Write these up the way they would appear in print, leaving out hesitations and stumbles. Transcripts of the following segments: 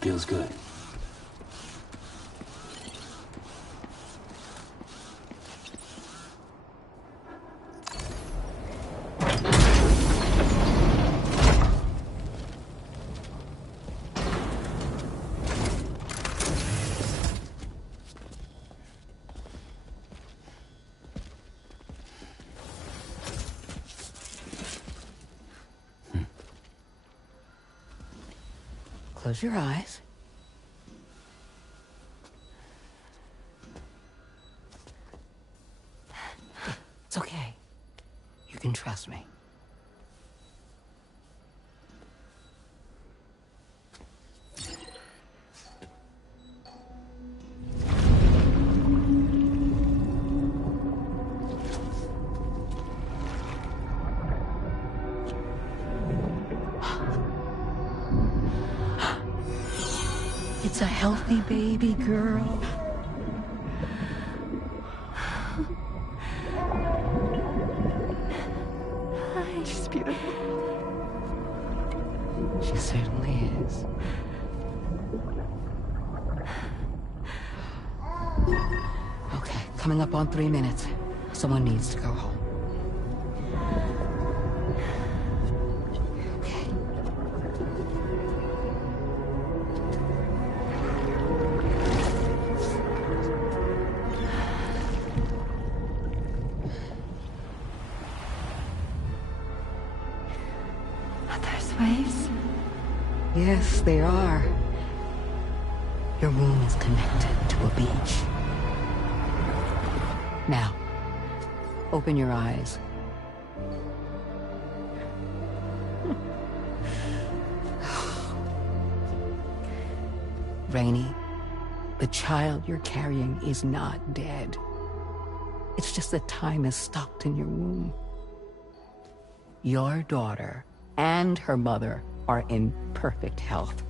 Feels good. Close your eyes. It's okay. You can trust me. It's a healthy baby girl. She's beautiful. She certainly is. Okay, coming up on 3 minutes. Someone needs to go home. Okay. Are those waves? Yes, they are. Your womb is connected to a beach. Now, open your eyes. Rainey, the child you're carrying is not dead. It's just that time has stopped in your womb. Your daughter and her mother are in perfect health.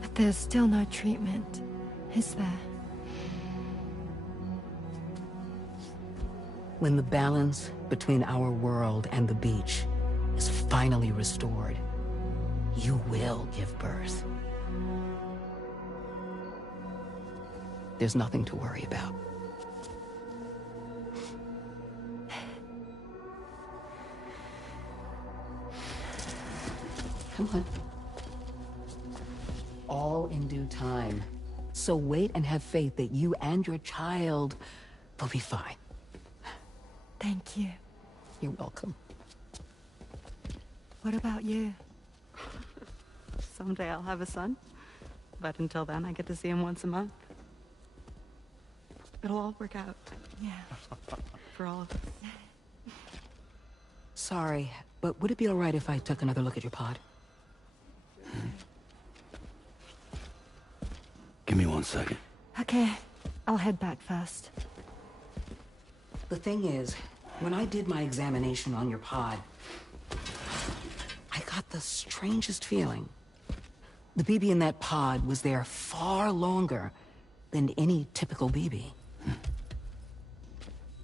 But there's still no treatment, is there? When the balance between our world and the beach is finally restored, you will give birth. There's nothing to worry about. Come on. All in due time. So wait and have faith that you and your child will be fine. Thank you. You're welcome. What about you? Someday I'll have a son, but until then I get to see him once a month. It'll all work out. Yeah. For all of us. Sorry, but would it be all right if I took another look at your pod? Give me 1 second. Okay, I'll head back first. The thing is, when I did my examination on your pod, I got the strangest feeling. The BB in that pod was there far longer than any typical BB.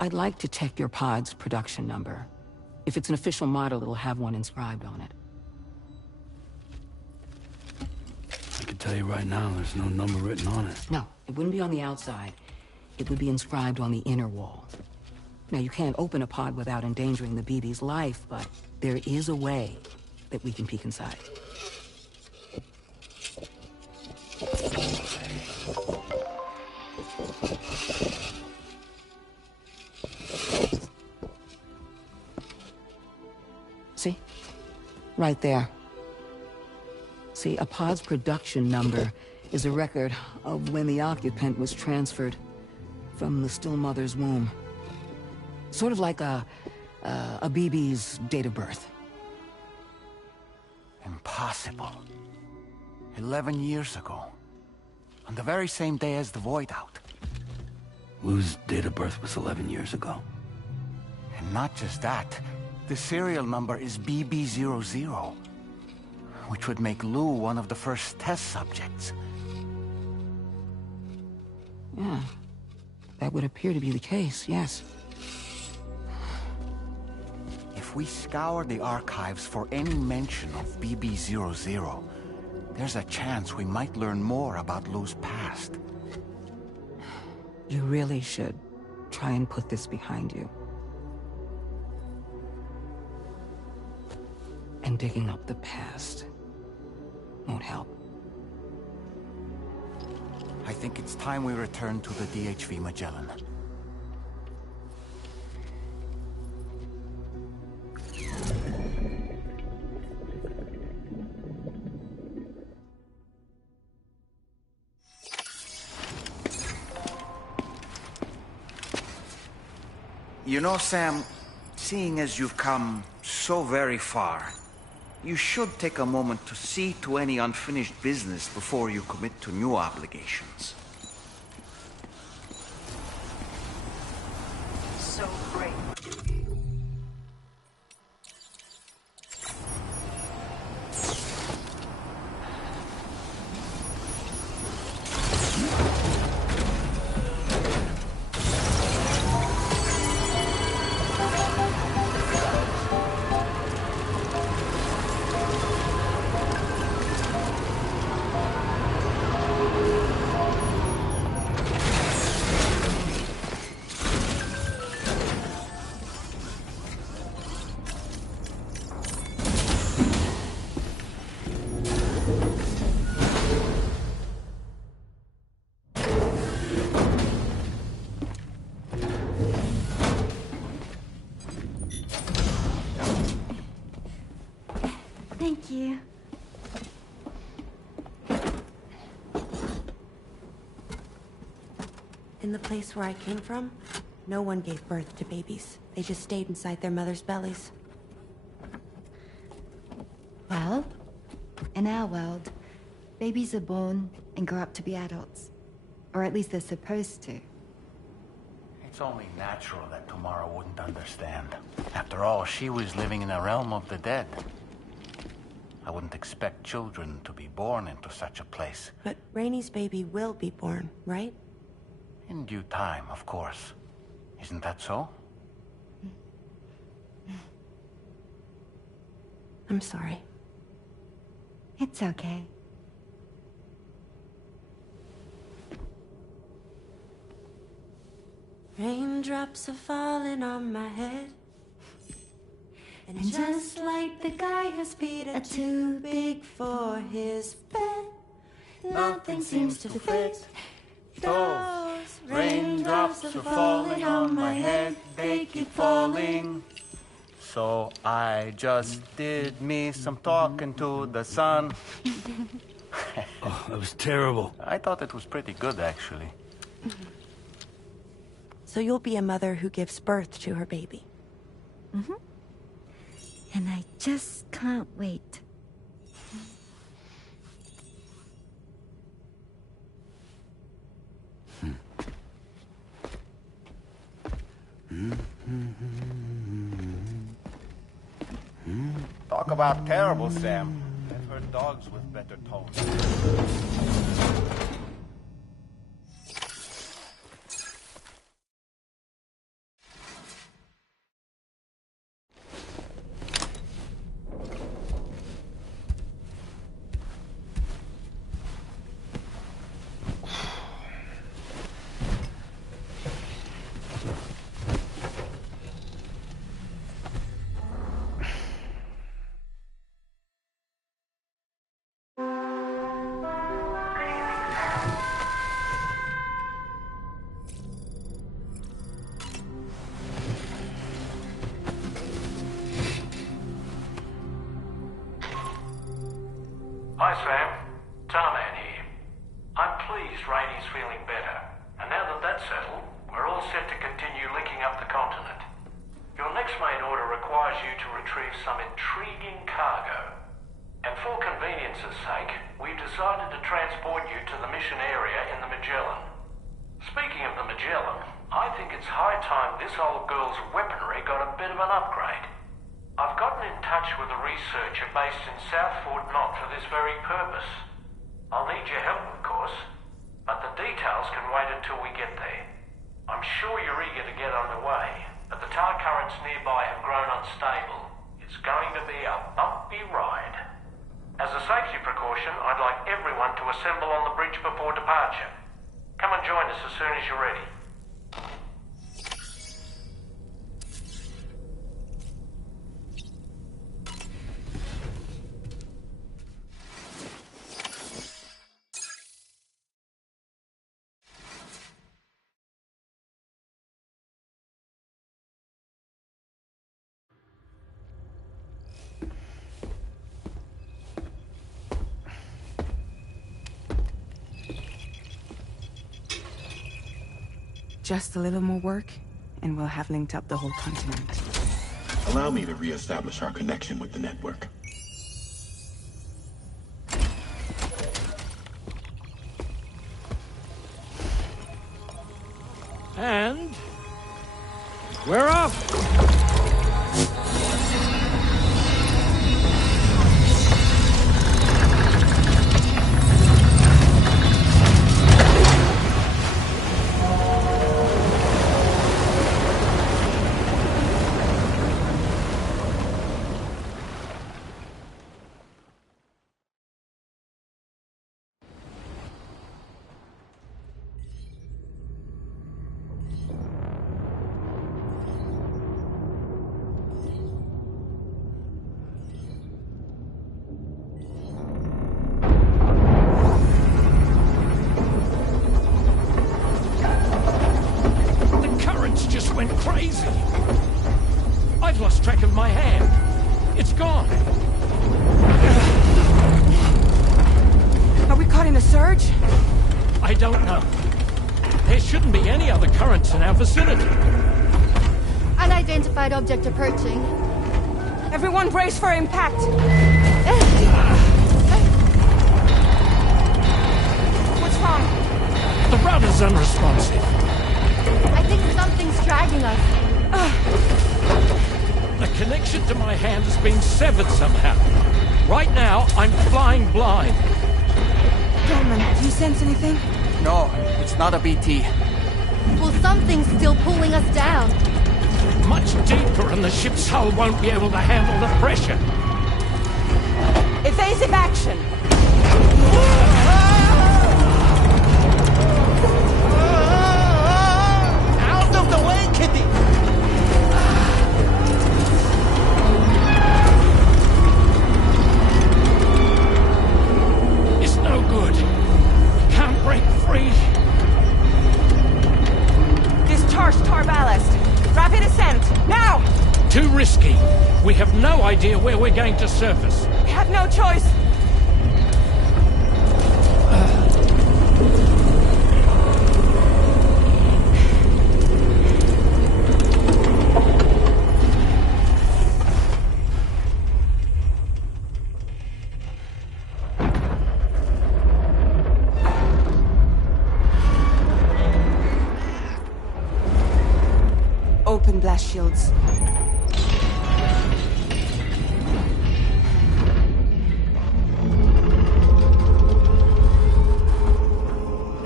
I'd like to check your pod's production number. If it's an official model, it'll have one inscribed on it. I can tell you right now, there's no number written on it. No, it wouldn't be on the outside. It would be inscribed on the inner wall. Now, you can't open a pod without endangering the BB's life, but there is a way that we can peek inside. See? Right there. See, a pod's production number is a record of when the occupant was transferred from the still mother's womb. Sort of like a BB's date of birth. Impossible. 11 years ago. On the very same day as the Void Out. Wu's date of birth was 11 years ago. And not just that, the serial number is BB00, which would make Lou one of the first test subjects. Yeah, that would appear to be the case, yes. If we scour the archives for any mention of BB-00, there's a chance we might learn more about Lou's past. You really should try and put this behind you. And digging up the past won't help. I think it's time we return to the DHV Magellan. You know, Sam, seeing as you've come so very far, you should take a moment to see to any unfinished business before you commit to new obligations. So great. Thank you. In the place where I came from, no one gave birth to babies. They just stayed inside their mothers' bellies. Well, in our world, babies are born and grow up to be adults. Or at least they're supposed to. It's only natural that Tamara wouldn't understand. After all, she was living in a realm of the dead. I wouldn't expect children to be born into such a place. But Rainey's baby will be born, right? In due time, of course. Isn't that so? I'm sorry. It's okay. Raindrops are falling on my head. And just like the guy whose feet are too big for his bed, nothing seems to fit. Those raindrops are falling on my head, they keep falling. So I just did me some talking to the sun. Oh, that was terrible. I thought it was pretty good, actually. So you'll be a mother who gives birth to her baby. Mm-hmm. And I just can't wait. Talk about terrible, Sam. I've heard dogs with better tones. Hi, Sam. Tarman here. I'm pleased Rainey's feeling better. And now that that's settled, we're all set to continue linking up the continent. Your next main order requires you to retrieve some intriguing cargo. And for convenience's sake, we've decided to transport you to the mission area in the Magellan. Speaking of the Magellan, I think it's high time this old girl's weaponry got a bit of an upgrade. I've gotten in touch with a researcher based in South Fort Knott for this very purpose. I'll need your help, of course, but the details can wait until we get there. I'm sure you're eager to get underway, but the tar currents nearby have grown unstable, It's going to be a bumpy ride. As a safety precaution, I'd like everyone to assemble on the bridge before departure. Come and join us as soon as you're ready. Just a little more work, and we'll have linked up the whole continent. Allow me to reestablish our connection with the network. And we're off! Went crazy. I've lost track of my hand. It's gone. Are we caught in a surge? I don't know. There shouldn't be any other currents in our vicinity. Unidentified object approaching. Everyone brace for impact. What's wrong? The rudder's unresponsive. I think something's dragging us. The connection to my hand has been severed somehow. Right now, I'm flying blind. Dolman, do you sense anything? No, it's not a BT. Well, something's still pulling us down. Much deeper, and the ship's hull won't be able to handle the pressure. Evasive action! Out of the way, Kitty! It's no good. Can't break free. Discharge tar ballast. Rapid ascent, now! Too risky. We have no idea where we're going to surface. We have no choice. Open blast shields.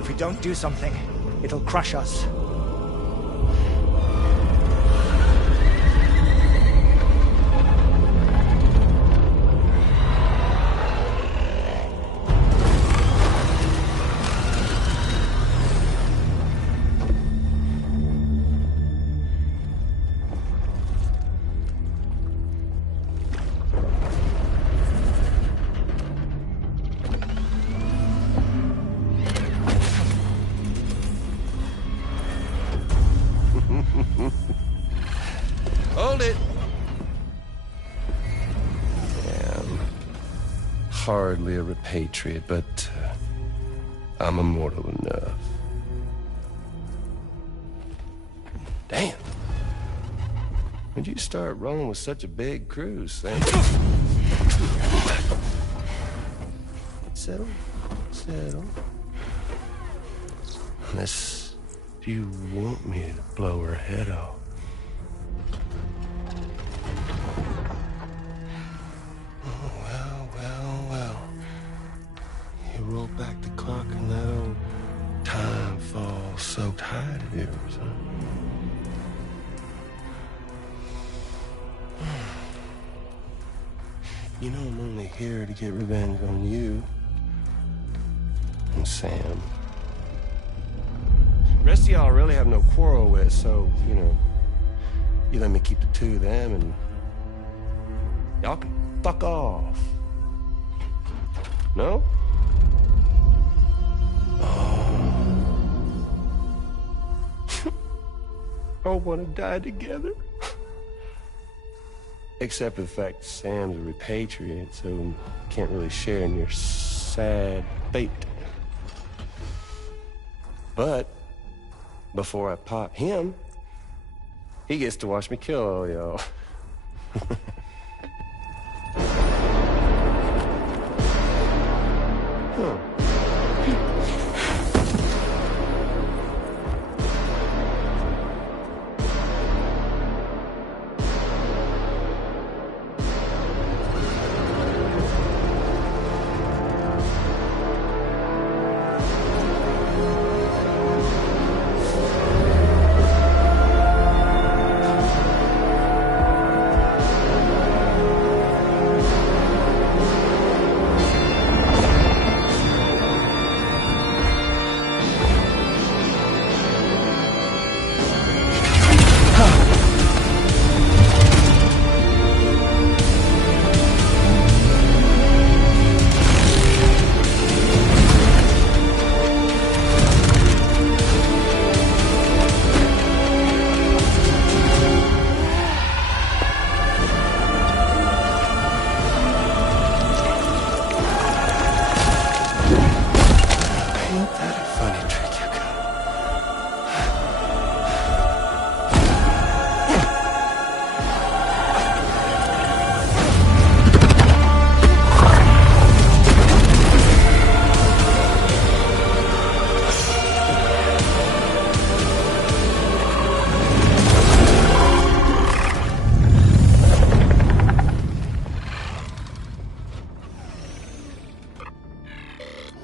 If we don't do something, it'll crush us. Hold it! Yeah, I'm hardly a repatriate, but I'm immortal enough. Damn. When'd you start rolling with such a big crew, Sam? Settle. Settle. Unless you want me to blow her head off. You roll back the clock and that old time-fall-soaked hide of yours, huh? here to get revenge on you and Sam. The rest of y'all I really have no quarrel with, so, you know, you let me keep the two of them and y'all can fuck off. No? All want to die together. Except for the fact Sam's a repatriate, so can't really share in your sad fate. But before I pop him, he gets to watch me kill all y'all. Huh.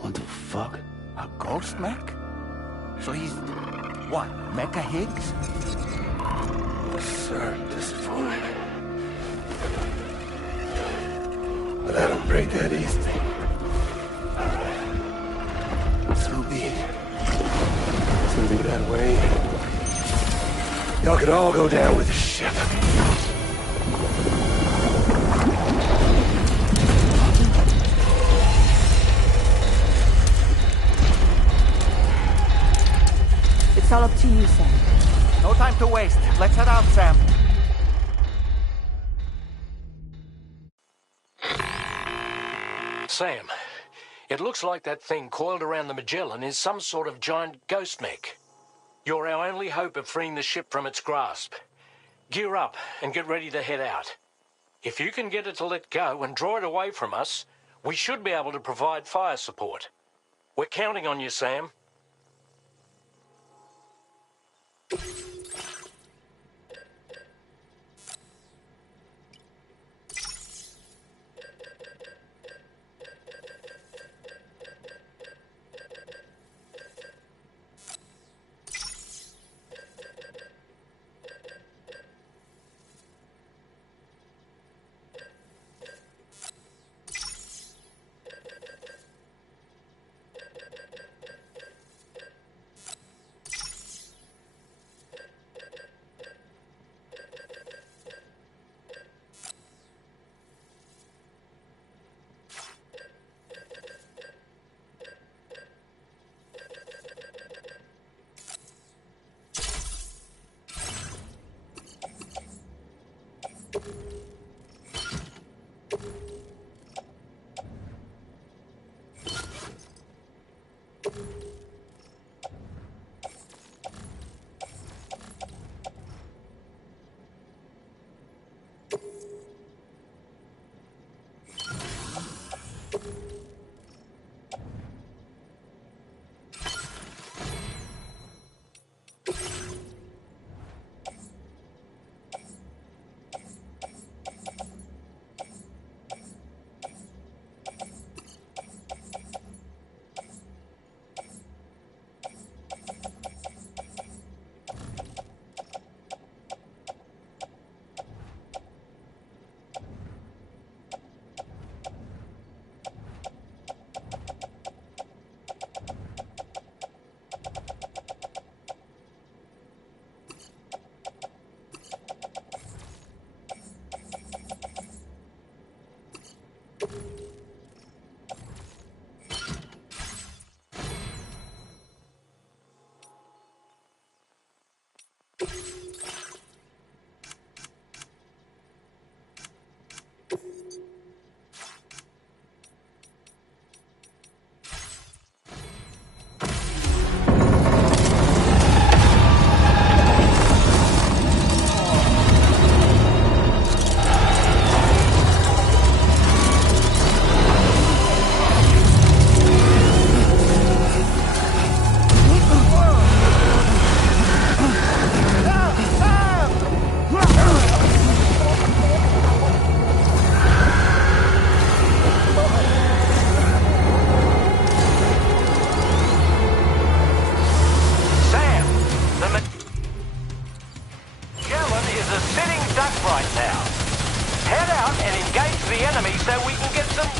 What the fuck? A ghost mech? So he's... what, Mecha Higgs? Sir, disappointed. But I don't break that easy. So be it. So be that way. Y'all could all go down with the ship. It's all up to you, Sam. No time to waste. Let's head out, Sam. Sam, it looks like that thing coiled around the Magellan is some sort of giant ghost mech. You're our only hope of freeing the ship from its grasp. Gear up and get ready to head out. If you can get it to let go and draw it away from us, we should be able to provide fire support. We're counting on you, Sam.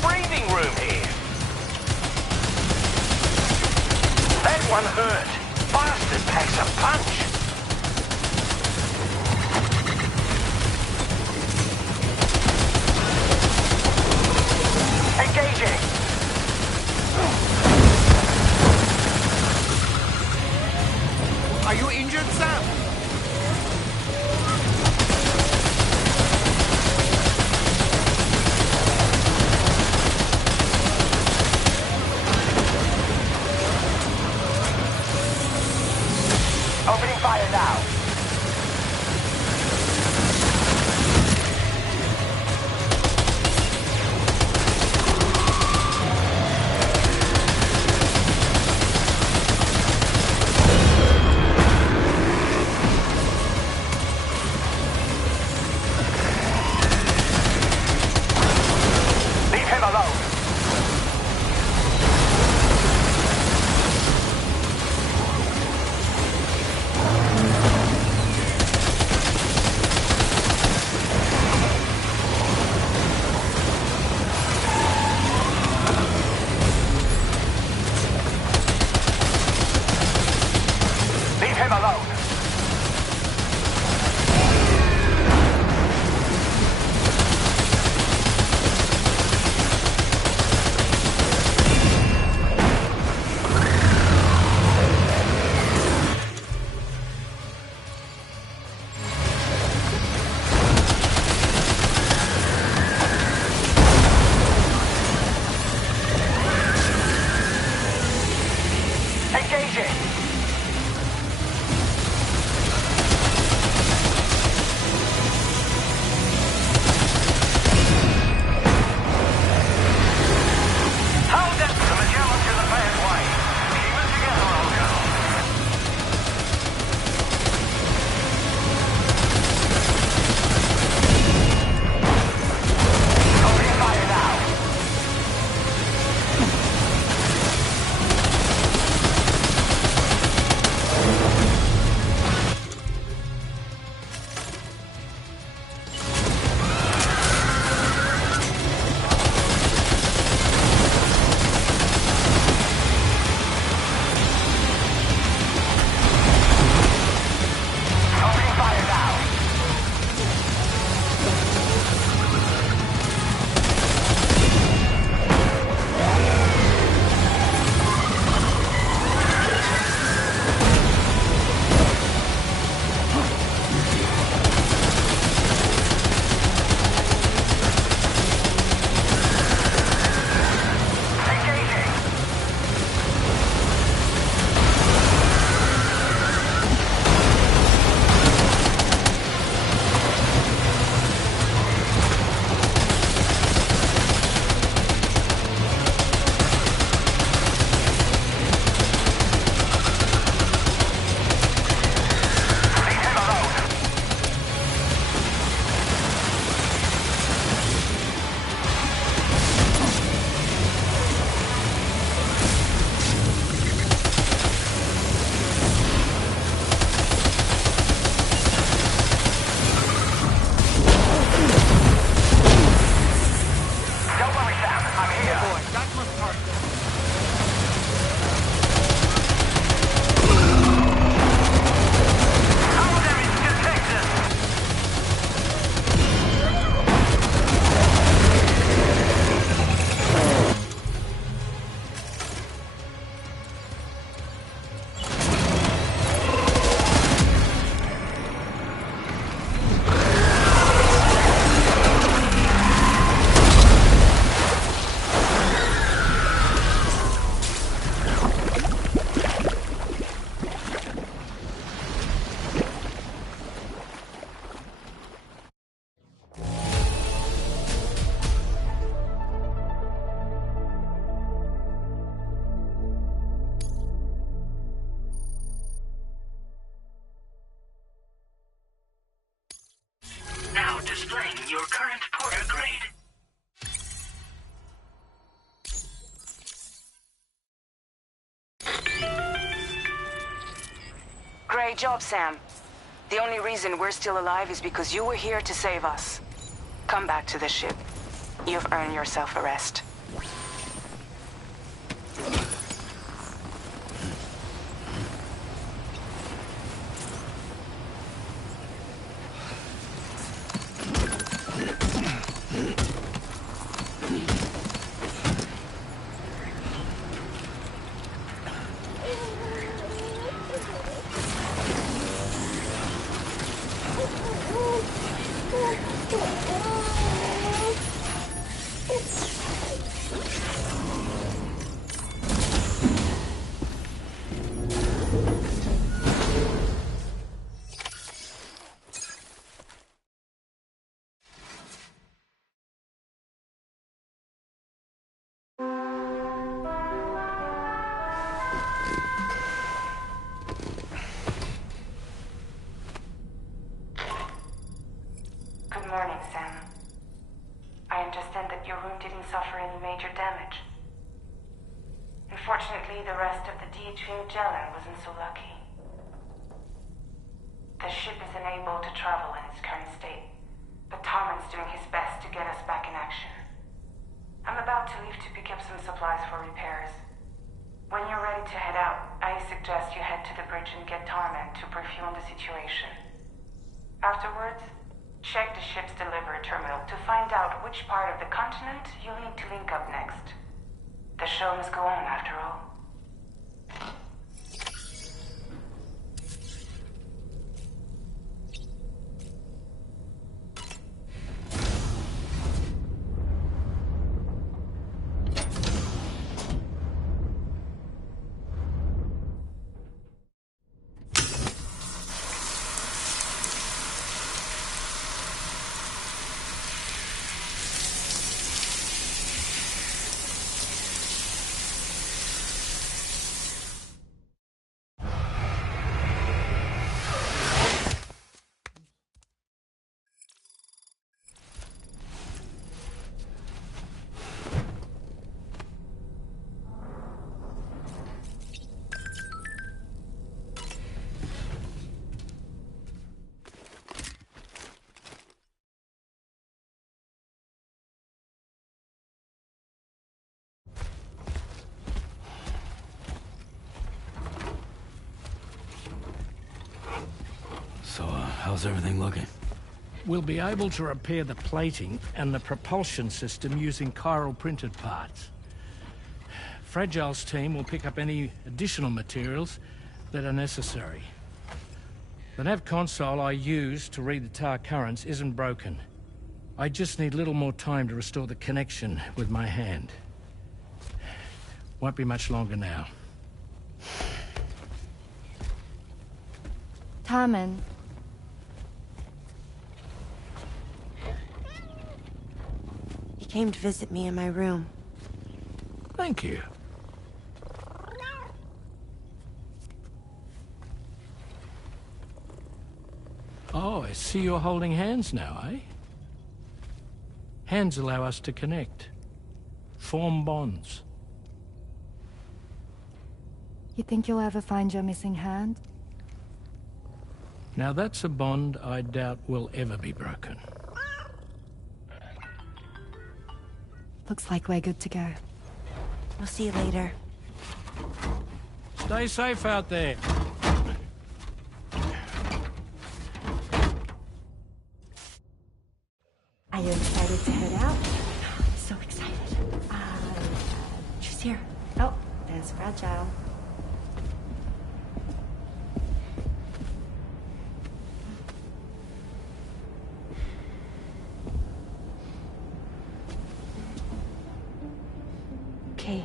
breathing room here. That one hurt. Bastard packs a punch. Engaging. Are you injured, Sam? Opening fire now. Leave him alone. Leave him alone. Engaging. Hold it. The Magellan to the bad way. Keep it together, old girl. Opening fire now. Opening fire now. Engaging. Leave him alone. Don't worry, Sam. I'm here. Boy, that must hurt. Powder is detected. Now displaying your current porter grade. Great job, Sam. The only reason we're still alive is because you were here to save us. Come back to the ship. You've earned yourself a rest. Good morning, Sam. I understand that your room didn't suffer any major damage. Unfortunately, the rest of the DHV Magellan wasn't so lucky. The ship is unable to travel in its current state, but Tarman's doing his best to get us back in action. I'm about to leave to pick up some supplies for repairs. When you're ready to head out, I suggest you head to the bridge and get Tarman to brief you on the situation. Afterwards, check the ship's delivery terminal to find out which part of the continent you'll need to link up next. The show must go on, after all. So, how's everything looking? We'll be able to repair the plating and the propulsion system using chiral printed parts. Fragile's team will pick up any additional materials that are necessary. The nav console I use to read the tower currents isn't broken. I just need a little more time to restore the connection with my hand. Won't be much longer now. Tarman. He came to visit me in my room. Thank you. Oh, I see you're holding hands now, eh? Hands allow us to connect. Form bonds. You think you'll ever find your missing hand? Now that's a bond I doubt will ever be broken. Looks like we're good to go. We'll see you later. Stay safe out there. Are you excited to head out? So excited. She's here. Oh, there's Fragile. Okay.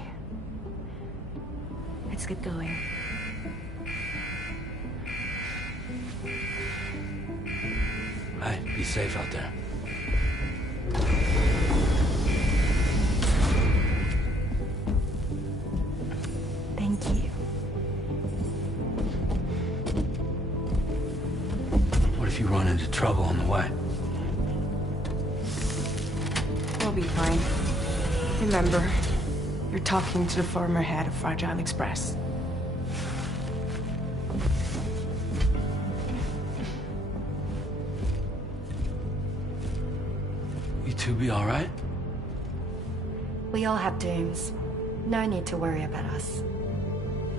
Let's get going. Hey, be safe out there. Thank you. What if you run into trouble on the way? We'll be fine. Remember, you're talking to the former head of Fragile Express. You two be all right? We all have dooms. No need to worry about us.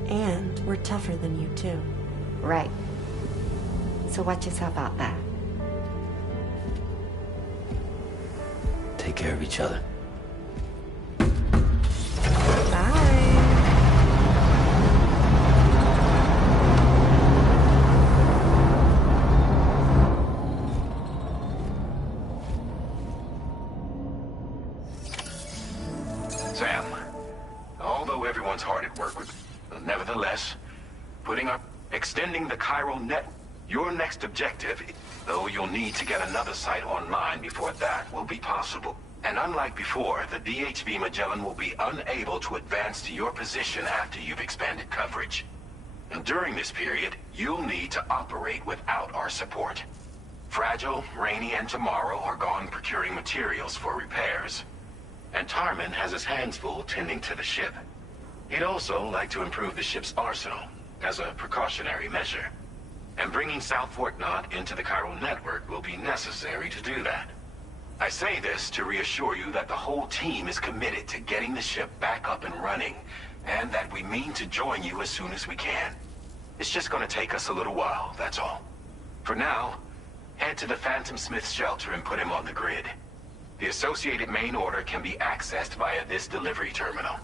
And we're tougher than you, too. Right. So watch yourself out there. Take care of each other. Sam, although everyone's hard at work with, nevertheless, extending the chiral net, your next objective, though you'll need to get another site online before that will be possible. And unlike before, the DHV Magellan will be unable to advance to your position after you've expanded coverage. And during this period, you'll need to operate without our support. Fragile, Rainey, and Tomorrow are gone procuring materials for repairs. And Tarman has his hands full tending to the ship. He'd also like to improve the ship's arsenal, as a precautionary measure. And bringing South Fort Knot into the chiral network will be necessary to do that. I say this to reassure you that the whole team is committed to getting the ship back up and running, and that we mean to join you as soon as we can. It's just gonna take us a little while, that's all. For now, head to the Phantom Smith shelter and put him on the grid. The associated main order can be accessed via this delivery terminal.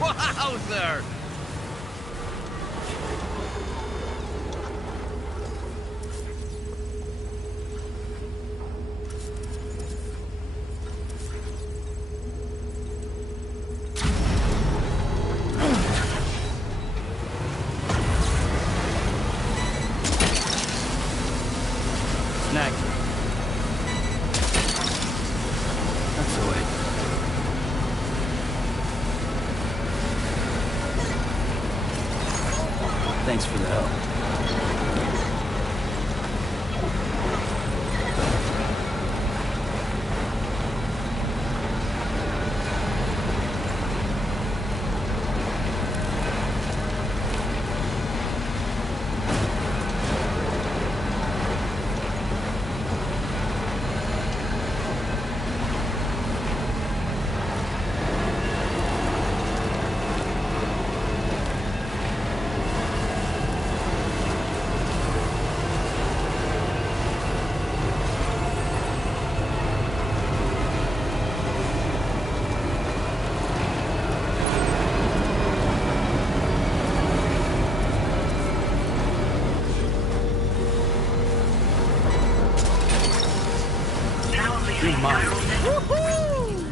Wowzer! Snagged her. That's the way. Thanks for the help. You're mine. Woohoo!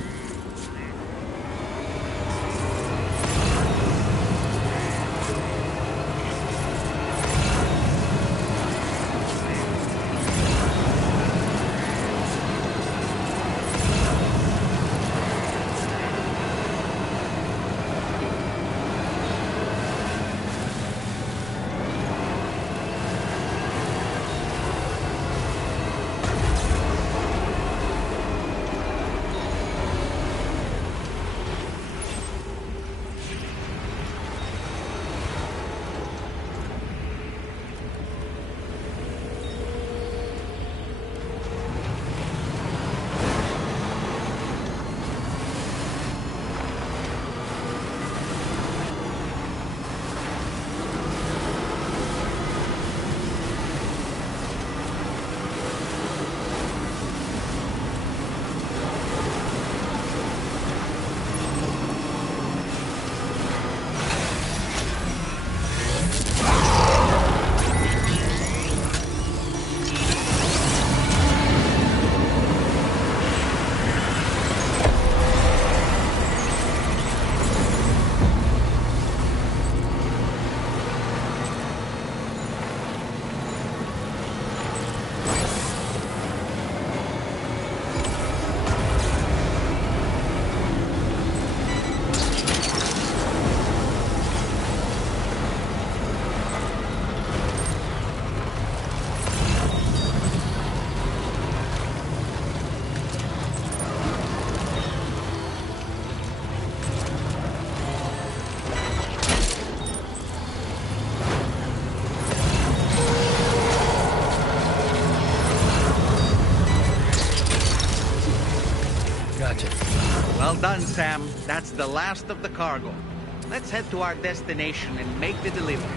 done, Sam. That's the last of the cargo. Let's head to our destination and make the delivery.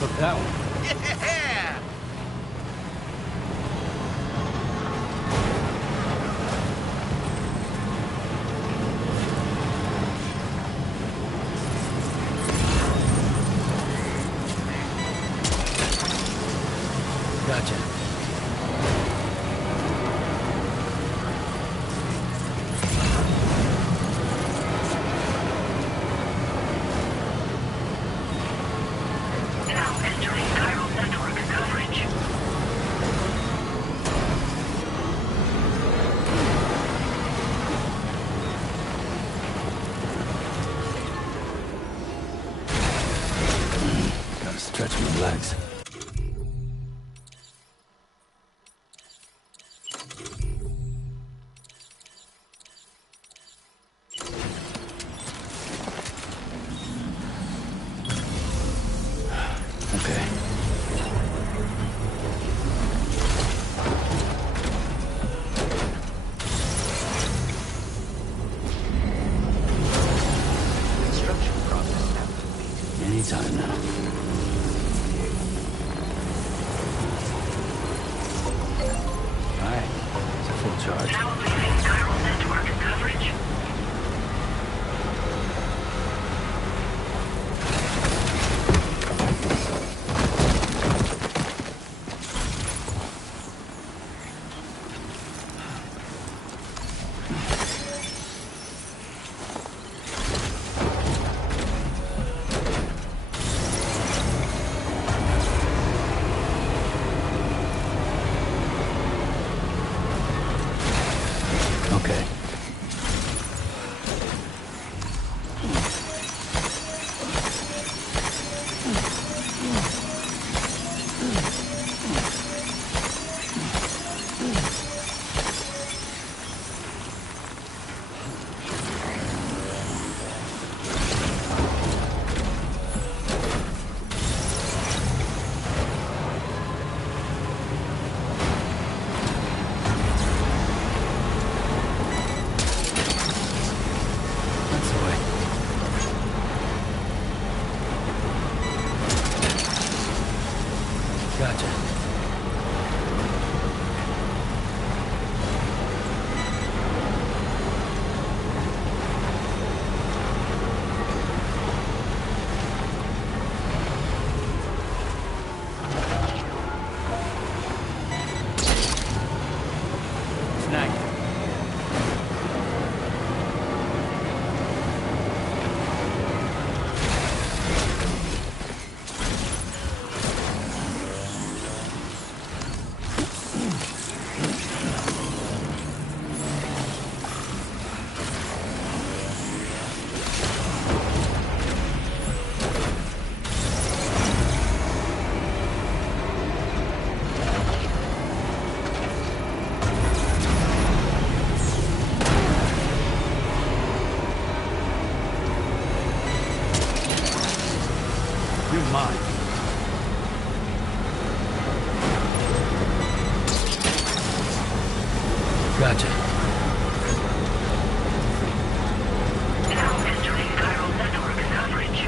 Look that one. Yeah! Gotcha. Now entering chiral network coverage. Gotta stretch my legs. Okay. Construction process now complete. Anytime now. Alright. It's a full charge. Now leaving chiral network coverage. Okay. That's the way. Gotcha. Snag. You're mine. Gotcha. Now entering chiral network coverage.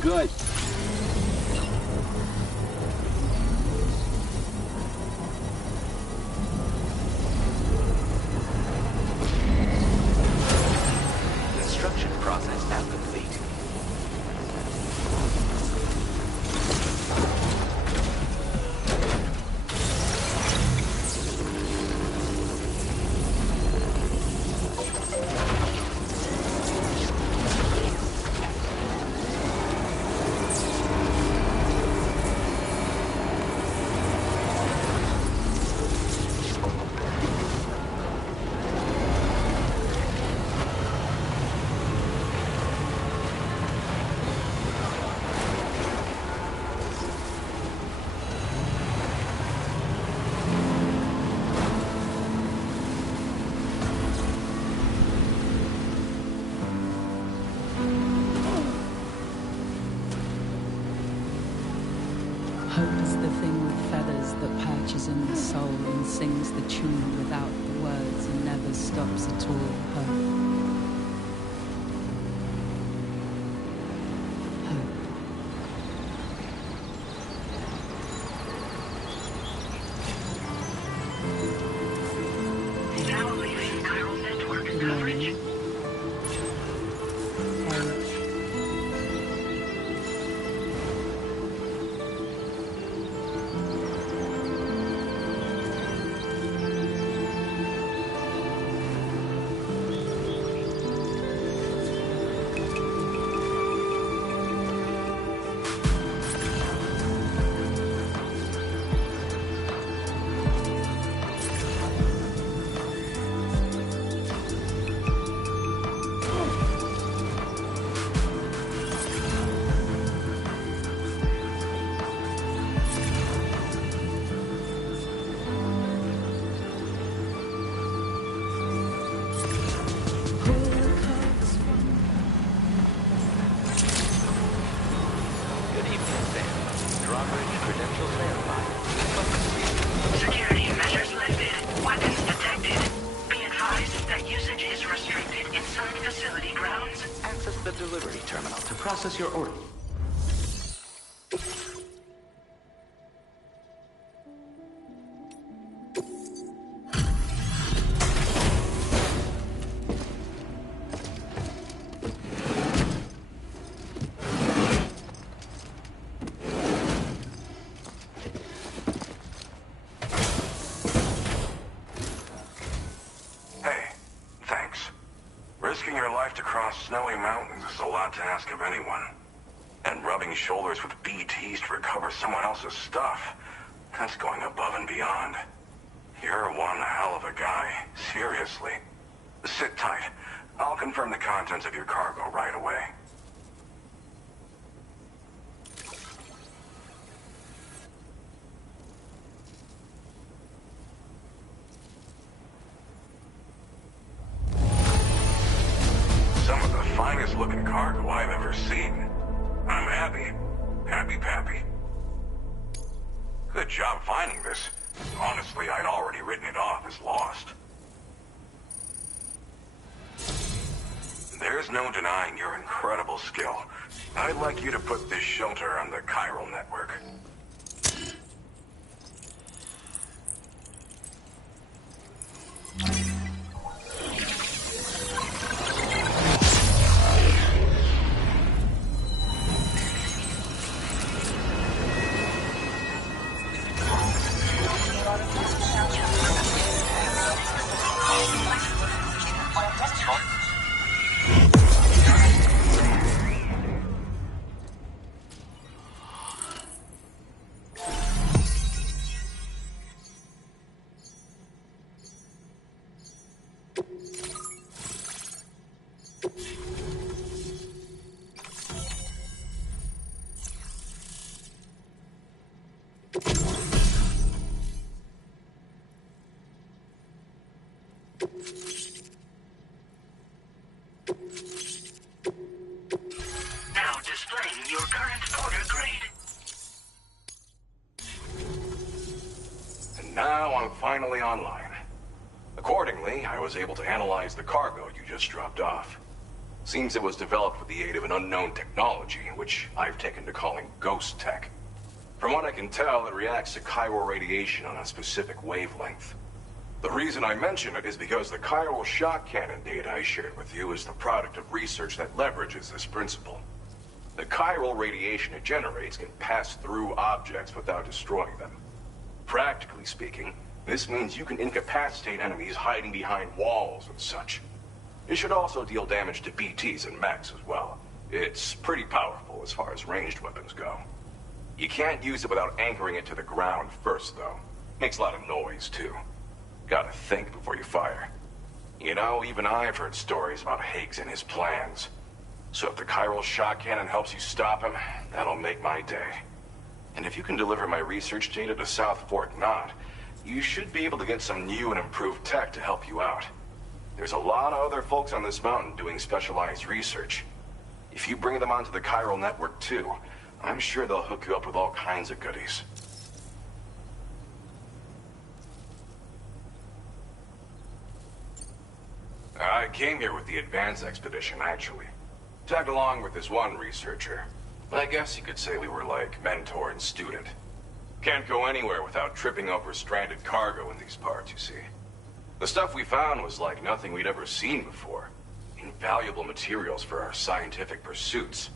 good. Construction process now complete. Hope is the thing with feathers that perches in the soul and sings the tune without the words and never stops at all. Hope. Now leaving chiral network coverage. Security measures lifted. Weapons detected. Be advised that usage is restricted inside facility grounds. Access the delivery terminal to process your order. Hey, thanks. Risking your life to cross snowy mountains is a lot to ask of anyone. And rubbing shoulders with BTs to recover someone else's stuff, that's going above and beyond. You're one hell of a guy, seriously. Sit tight. I'll confirm the contents of your cargo right away. Some of the finest looking cargo I've ever seen. I'm happy. Happy-pappy. Good job finding this. Honestly, I'd already written it off as lost. There's no denying your incredible skill. I'd like you to put this shelter on the chiral network. Now displaying your current order grade. And now I'm finally online. Accordingly, I was able to analyze the cargo you just dropped off. Seems it was developed with the aid of an unknown technology, which I've taken to calling ghost tech. From what I can tell, it reacts to chiral radiation on a specific wavelength. The reason I mention it is because the chiral shock cannon data I shared with you is the product of research that leverages this principle. The chiral radiation it generates can pass through objects without destroying them. Practically speaking, this means you can incapacitate enemies hiding behind walls and such. It should also deal damage to BTs and mechs as well. It's pretty powerful as far as ranged weapons go. You can't use it without anchoring it to the ground first, though. Makes a lot of noise, too. Gotta think before you fire. You know, even I've heard stories about Higgs and his plans. So if the chiral shock cannon helps you stop him, that'll make my day. And if you can deliver my research data to South Fort Knott, you should be able to get some new and improved tech to help you out. There's a lot of other folks on this mountain doing specialized research. If you bring them onto the chiral network too, I'm sure they'll hook you up with all kinds of goodies. I came here with the advance expedition, actually. Tagged along with this one researcher. I guess you could say we were like mentor and student. Can't go anywhere without tripping over stranded cargo in these parts, you see. The stuff we found was like nothing we'd ever seen before. Invaluable materials for our scientific pursuits.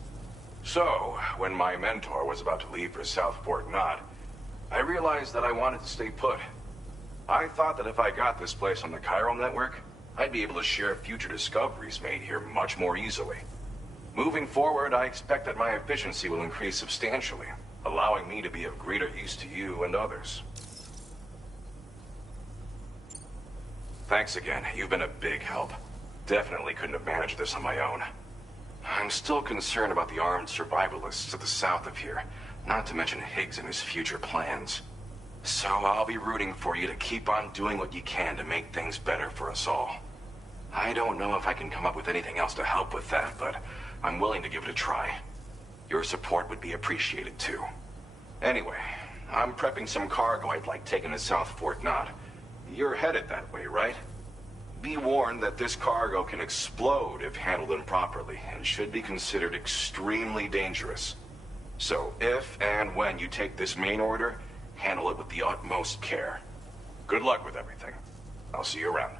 So, when my mentor was about to leave for South Fort Knott, I realized that I wanted to stay put. I thought that if I got this place on the chiral network, I'd be able to share future discoveries made here much more easily. Moving forward, I expect that my efficiency will increase substantially, allowing me to be of greater use to you and others. Thanks again. You've been a big help. Definitely couldn't have managed this on my own. I'm still concerned about the armed survivalists to the south of here, not to mention Higgs and his future plans. So I'll be rooting for you to keep on doing what you can to make things better for us all. I don't know if I can come up with anything else to help with that, but I'm willing to give it a try. Your support would be appreciated too. Anyway, I'm prepping some cargo I'd like taken to South Fort Knott. You're headed that way, right? Be warned that this cargo can explode if handled improperly, and should be considered extremely dangerous. So if and when you take this main order, handle it with the utmost care. Good luck with everything. I'll see you around.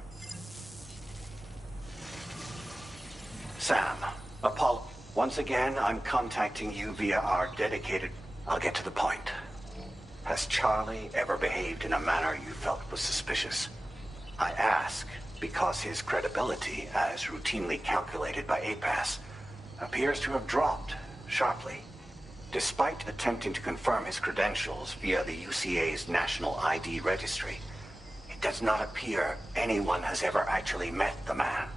Sam, Apollo, once again, I'm contacting you via our dedicated... I'll get to the point. Has Charlie ever behaved in a manner you felt was suspicious? I ask because his credibility, as routinely calculated by APAS, appears to have dropped sharply. Despite attempting to confirm his credentials via the UCA's National ID Registry, it does not appear anyone has ever actually met the man.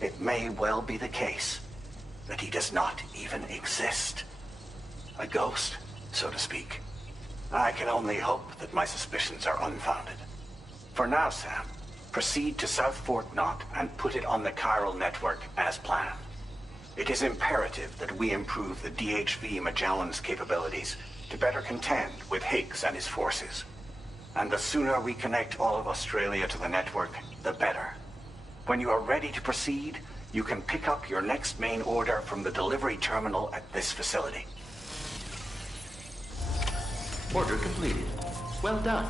It may well be the case that he does not even exist. A ghost, so to speak. I can only hope that my suspicions are unfounded. For now, Sam, proceed to South Fort Knott and put it on the chiral network as planned. It is imperative that we improve the DHV Magellan's capabilities to better contend with Higgs and his forces. And the sooner we connect all of Australia to the network, the better. When you are ready to proceed, you can pick up your next main order from the delivery terminal at this facility. Order completed. Well done.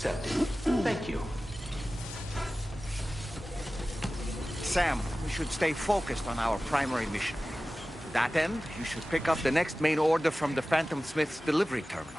accepted. Thank you. Sam, we should stay focused on our primary mission. To that end, you should pick up the next main order from the Phantom Smith's delivery terminal.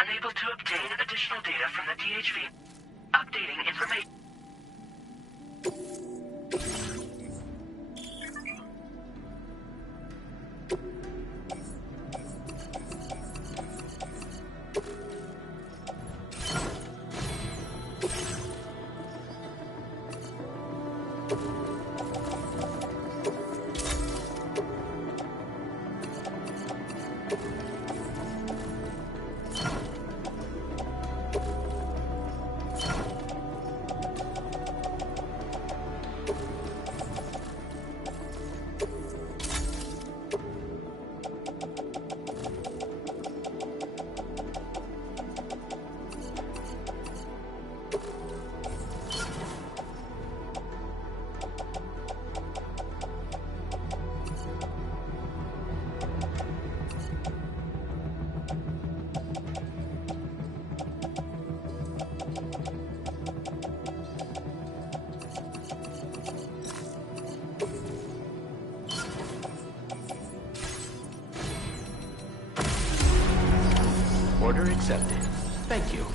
Unable to obtain additional data from the DHV. Updating information. Order accepted. Thank you.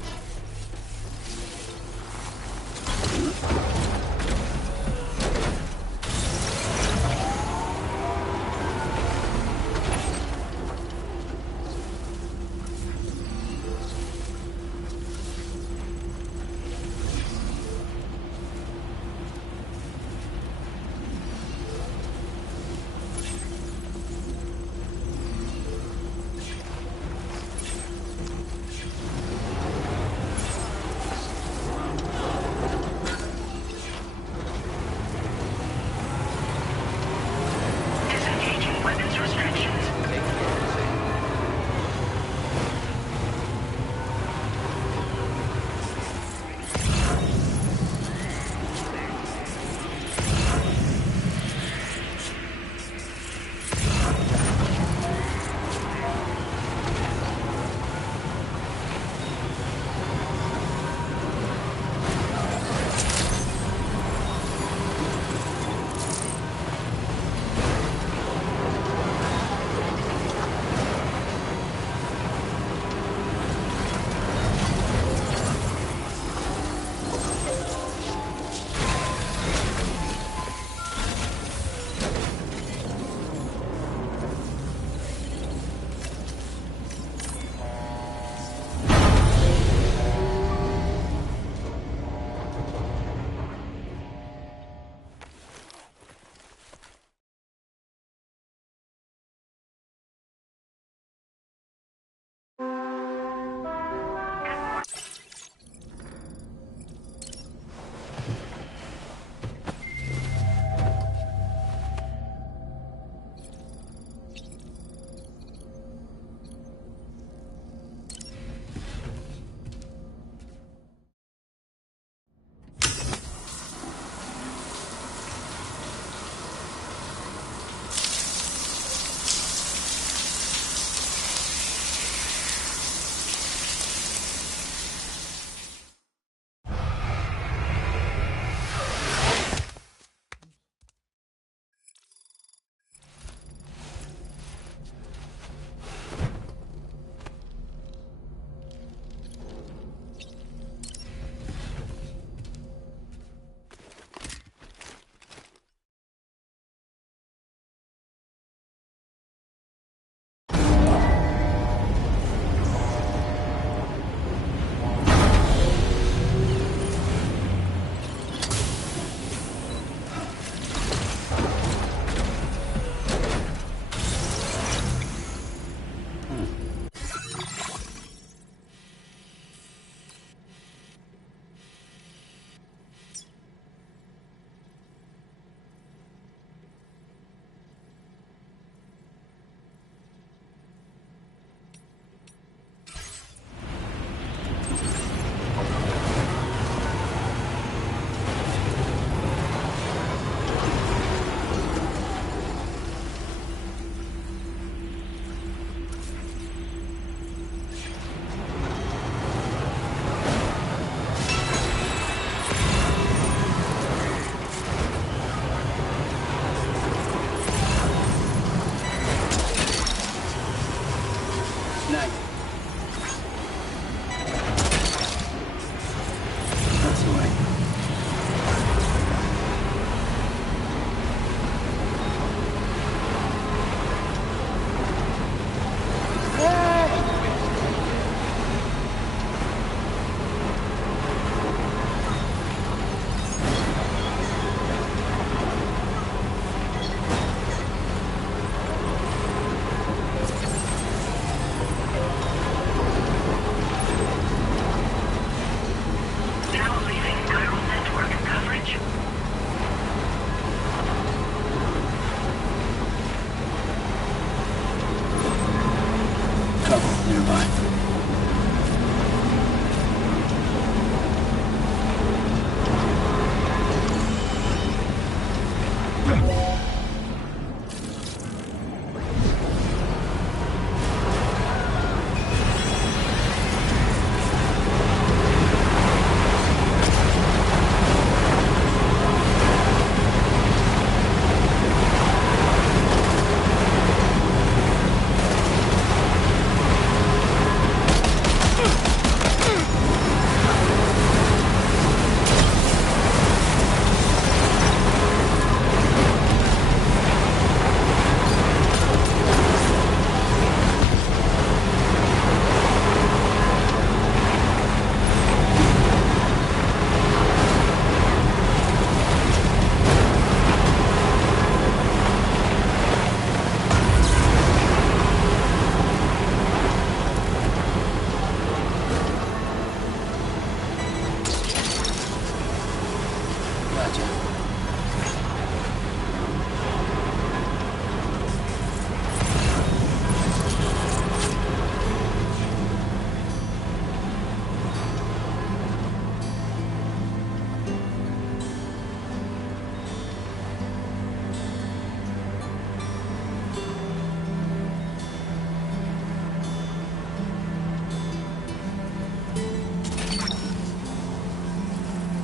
Roger.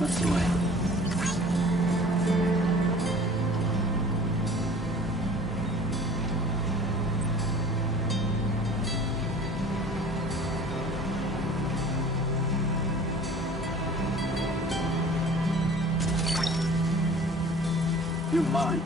That's the way. You're mine.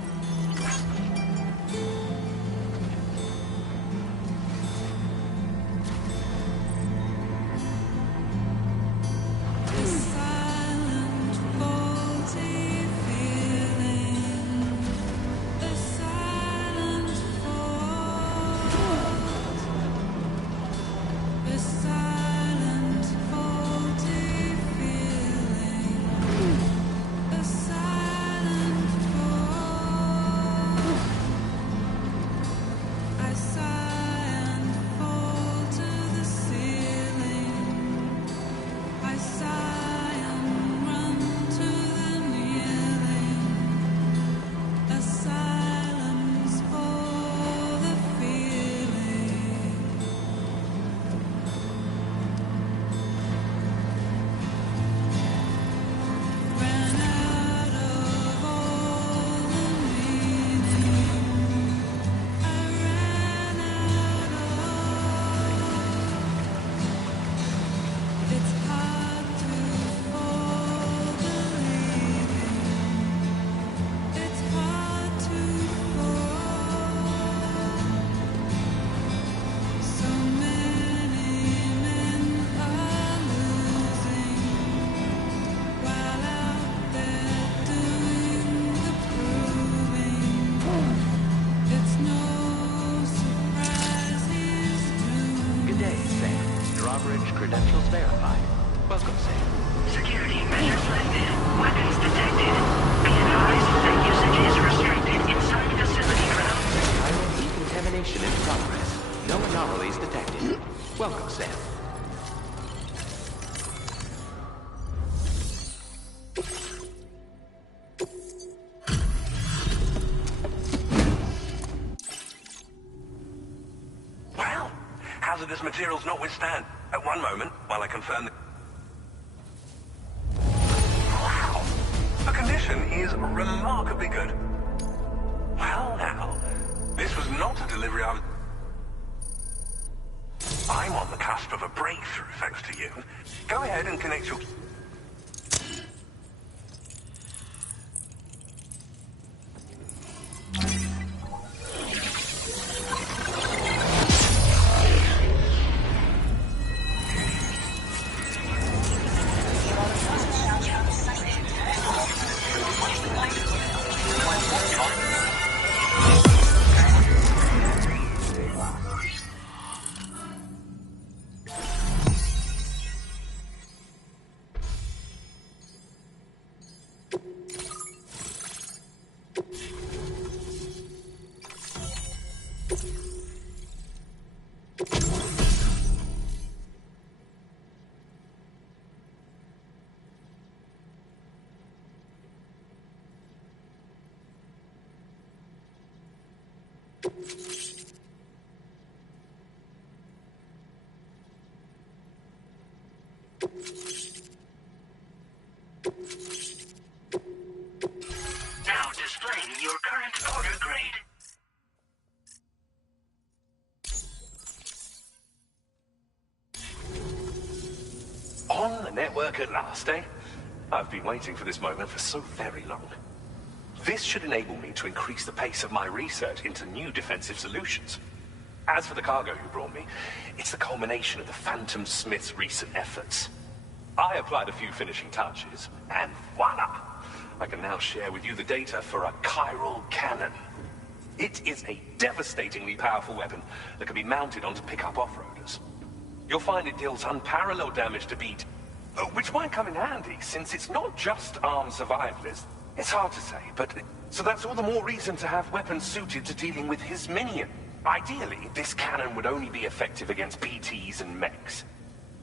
Credentials verified. Welcome, Sam. Security measures lifted. Weapons detected. Be advised that usage is restricted inside facility grounds. Chiral decontamination in progress. No anomalies detected. Welcome, Sam. Well, hazardous materials notwithstand. At one moment, while I confirm the... Wow! The condition is remarkably good. Well now, this was not a delivery I was... I'm on the cusp of a breakthrough, thanks to you. Go ahead and connect your... Now displaying your current order grade. On the network at last, eh? I've been waiting for this moment for so very long. This should enable me to increase the pace of my research into new defensive solutions. As for the cargo you brought me, it's the culmination of the Phantom Smith's recent efforts. I applied a few finishing touches, and voila! I can now share with you the data for a chiral cannon. It is a devastatingly powerful weapon that can be mounted onto pickup off-roaders. You'll find it deals unparalleled damage to beat, which might come in handy, since it's not just armed survivalists It's hard to say, but... So that's all the more reason to have weapons suited to dealing with his minion. Ideally, this cannon would only be effective against PTs and mechs.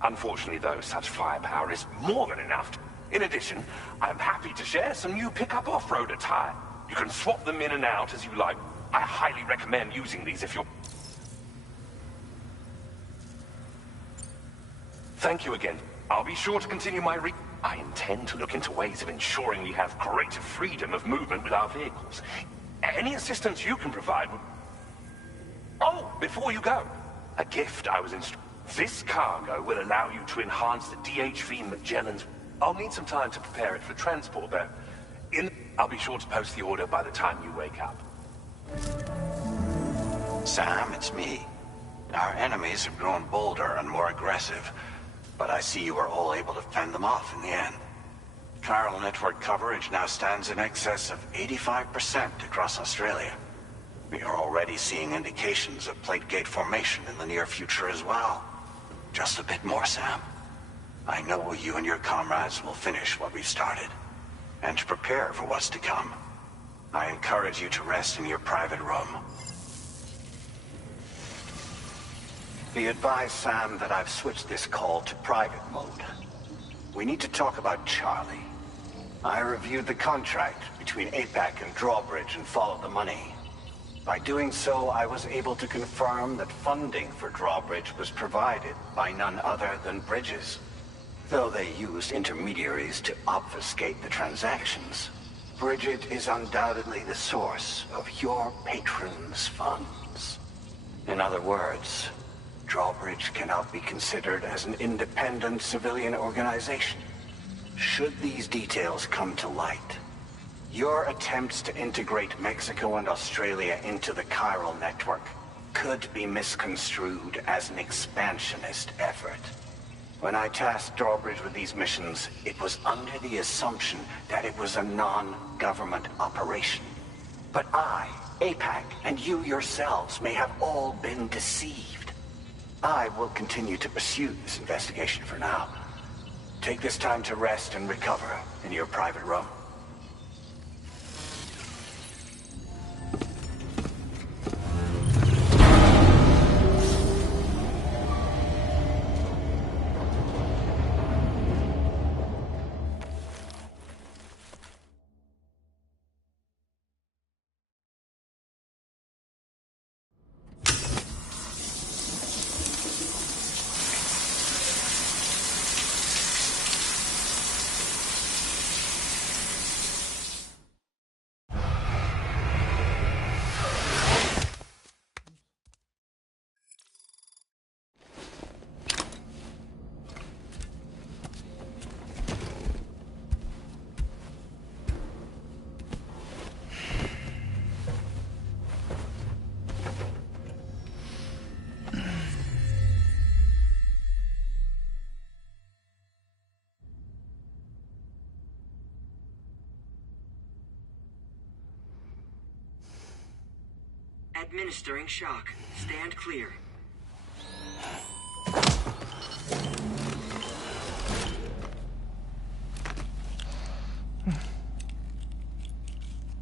Unfortunately, though, such firepower is more than enough. In addition, I'm happy to share some new pickup off-road attire. You can swap them in and out as you like. I highly recommend using these if you're... Thank you again. I'll be sure to continue my I intend to look into ways of ensuring we have greater freedom of movement with our vehicles. Any assistance you can provide would... Oh, before you go, a gift I was instructed. This cargo will allow you to enhance the DHV Magellan's... I'll need some time to prepare it for transport, though. I'll be sure to post the order by the time you wake up. Sam, it's me. Our enemies have grown bolder and more aggressive, but I see you were all able to fend them off in the end. Chiral network coverage now stands in excess of 85% across Australia. We are already seeing indications of plate gate formation in the near future as well. Just a bit more, Sam. I know you and your comrades will finish what we've started, and to prepare for what's to come. I encourage you to rest in your private room. Be advised, Sam, that I've switched this call to private mode. We need to talk about Charlie. I reviewed the contract between APAC and Drawbridge and followed the money. By doing so, I was able to confirm that funding for Drawbridge was provided by none other than Bridges. Though they used intermediaries to obfuscate the transactions, Bridget is undoubtedly the source of your patron's funds. In other words, Drawbridge cannot be considered as an independent civilian organization. Should these details come to light, your attempts to integrate Mexico and Australia into the chiral network could be misconstrued as an expansionist effort. When I tasked Drawbridge with these missions, it was under the assumption that it was a non-government operation. But I, APAC, and you yourselves may have all been deceived. I will continue to pursue this investigation for now. Take this time to rest and recover in your private room. Administering shock. Stand clear.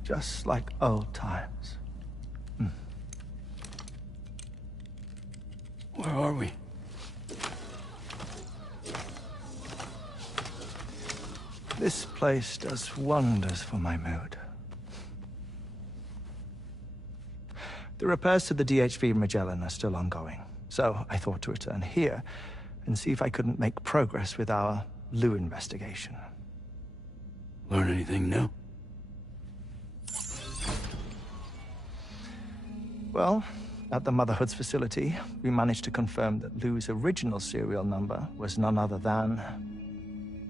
Just like old times. Where are we? This place does wonders for my mood. The repairs to the DHV Magellan are still ongoing, so I thought to return here and see if I couldn't make progress with our Lou investigation. Learn anything new? Well, at the Motherhood's facility, we managed to confirm that Lou's original serial number was none other than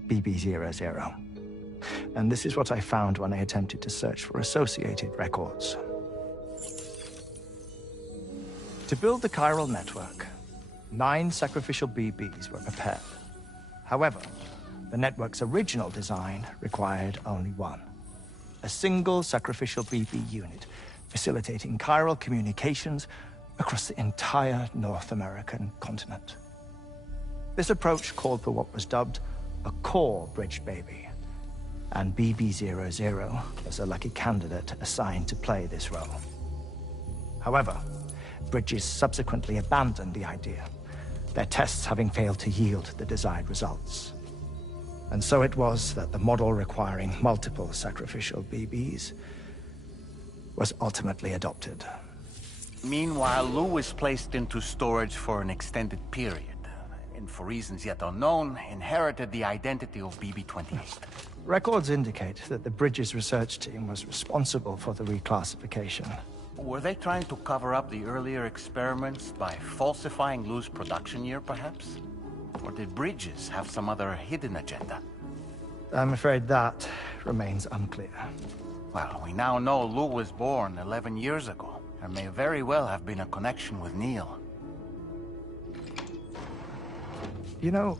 BB00. And this is what I found when I attempted to search for associated records. To build the chiral network, 9 sacrificial BBs were prepared. However, the network's original design required only 1. A single sacrificial BB unit, facilitating chiral communications across the entire North American continent. This approach called for what was dubbed a core bridge baby. and BB-00 was a lucky candidate assigned to play this role. However, Bridges subsequently abandoned the idea, their tests having failed to yield the desired results. And so it was that the model requiring multiple sacrificial BBs was ultimately adopted. Meanwhile, Lou was placed into storage for an extended period, and for reasons yet unknown, inherited the identity of BB-28. Records indicate that the Bridges research team was responsible for the reclassification. Were they trying to cover up the earlier experiments by falsifying Lou's production year, perhaps? Or did Bridges have some other hidden agenda? I'm afraid that remains unclear. Well, we now know Lou was born 11 years ago. There may very well have been a connection with Neil. You know,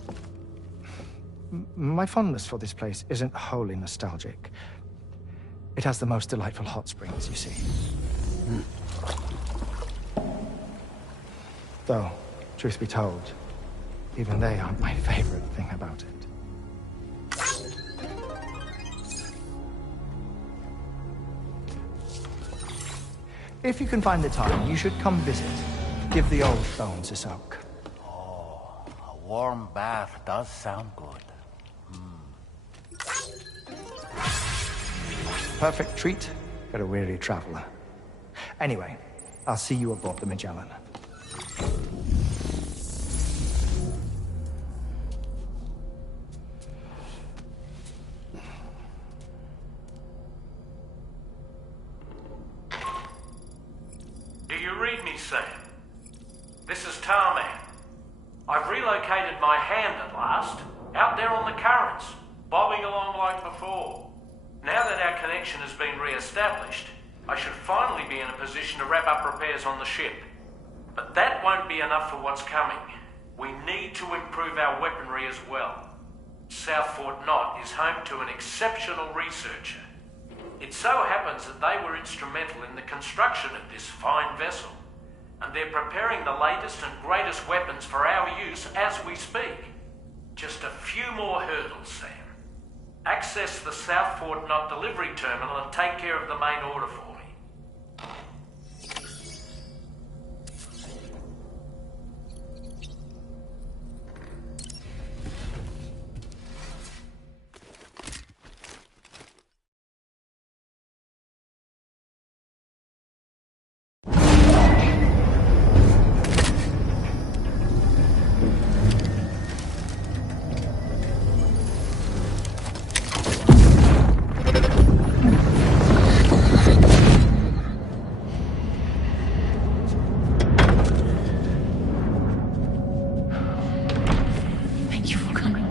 my fondness for this place isn't wholly nostalgic. It has the most delightful hot springs, you see. Though, truth be told, even they aren't my favorite thing about it. If you can find the time, you should come visit. Give the old bones a soak. Oh, a warm bath does sound good. Perfect treat for a weary traveler. Anyway, I'll see you aboard the Magellan. Do you read me, Sam? This is Tarman. I've relocated my hand at last, out there on the currents, bobbing along like before. Now that our connection has been re-established, I should finally be in a position to wrap up repairs on the ship. But that won't be enough for what's coming. We need to improve our weaponry as well. South Fort Knott is home to an exceptional researcher. It so happens that they were instrumental in the construction of this fine vessel, and they're preparing the latest and greatest weapons for our use as we speak. Just a few more hurdles, Sam. Access the South Fort Knott delivery terminal and take care of the main order for me. Thank you for coming.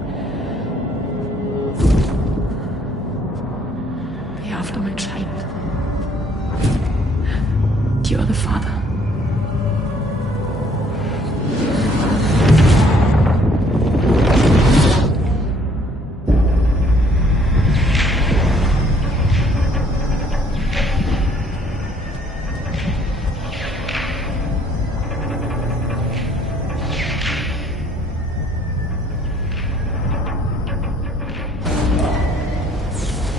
The aftermath child. You are the father.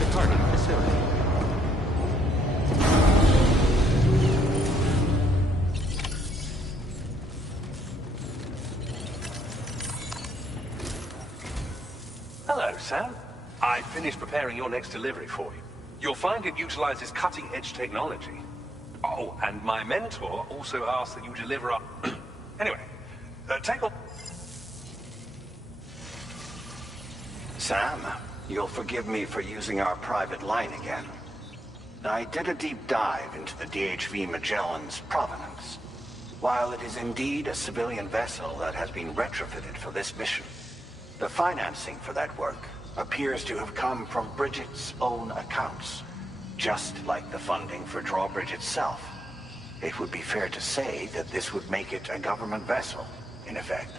Departing facility. Hello, Sam. I finished preparing your next delivery for you. You'll find it utilizes cutting-edge technology. Oh, and my mentor also asked that you deliver up... Anyway, take a... Sam, you'll forgive me for using our private line again. I did a deep dive into the DHV Magellan's provenance. While it is indeed a civilian vessel that has been retrofitted for this mission, the financing for that work appears to have come from Bridget's own accounts, just like the funding for Drawbridge itself. It would be fair to say that this would make it a government vessel, in effect.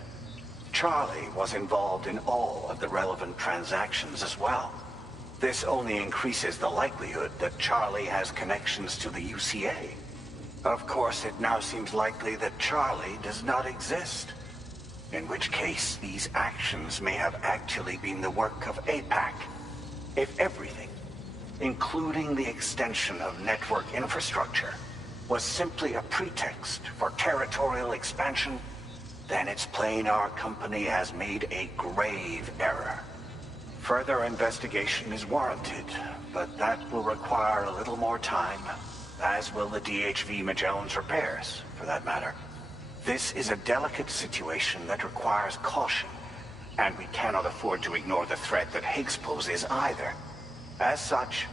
Charlie was involved in all of the relevant transactions as well. This only increases the likelihood that Charlie has connections to the UCA. Of course, it now seems likely that Charlie does not exist. In which case, these actions may have actually been the work of APAC. If everything, including the extension of network infrastructure, was simply a pretext for territorial expansion, then it's plain our company has made a grave error. Further investigation is warranted, but that will require a little more time, as will the DHV Magellan's repairs, for that matter. This is a delicate situation that requires caution, and we cannot afford to ignore the threat that Higgs poses either. As such,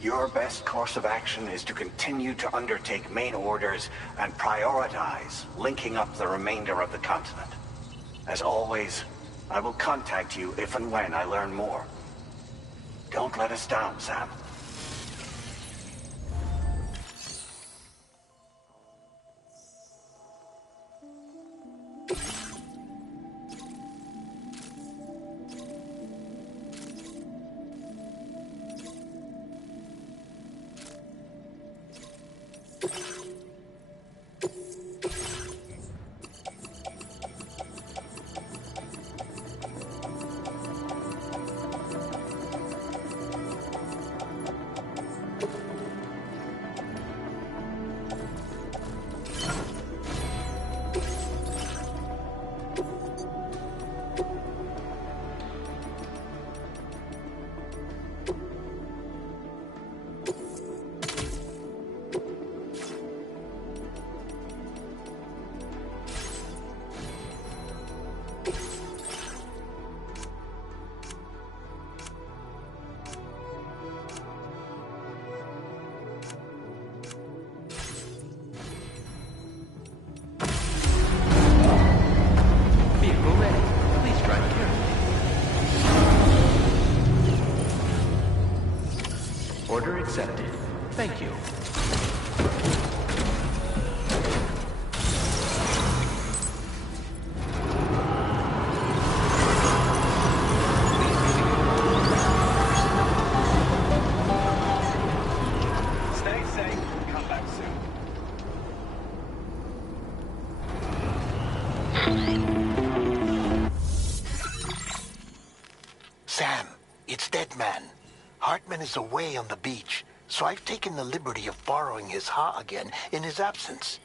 your best course of action is to continue to undertake main orders and prioritize linking up the remainder of the continent. As always, I will contact you if and when I learn more. Don't let us down, Sam. Order accepted. Thank you. Stay safe and come back soon. Sam, it's Deadman. Hartman is away on the beach, so I've taken the liberty of borrowing his Ha again in his absence.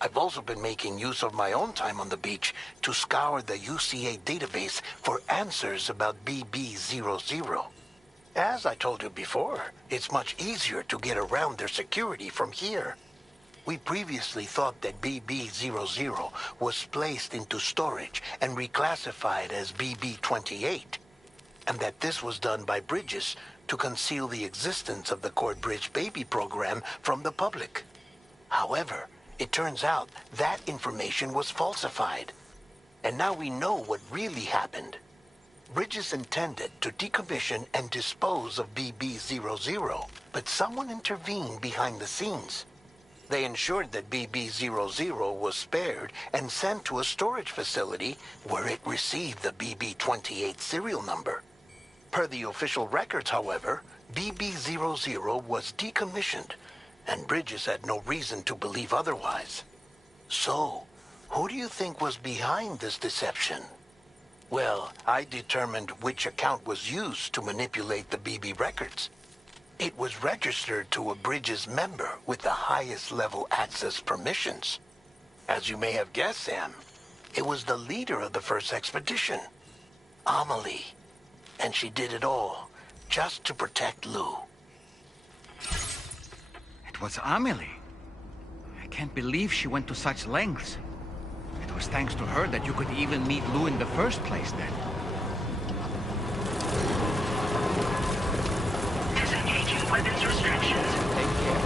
I've also been making use of my own time on the beach to scour the UCA database for answers about BB-00. As I told you before, it's much easier to get around their security from here. We previously thought that BB-00 was placed into storage and reclassified as BB-28, and that this was done by Bridges to conceal the existence of the Corbridge baby program from the public. However, it turns out that information was falsified. And now we know what really happened. Bridges intended to decommission and dispose of BB-00, but someone intervened behind the scenes. They ensured that BB-00 was spared and sent to a storage facility where it received the BB-28 serial number. Per the official records, however, BB-00 was decommissioned, and Bridges had no reason to believe otherwise. So, who do you think was behind this deception? Well, I determined which account was used to manipulate the BB records. It was registered to a Bridges member with the highest level access permissions. As you may have guessed, Sam, it was the leader of the first expedition, Amelie. And she did it all, just to protect Lou. It was Amelie. I can't believe she went to such lengths. It was thanks to her that you could even meet Lou in the first place, then. Disengaging weapons restrictions. Take care.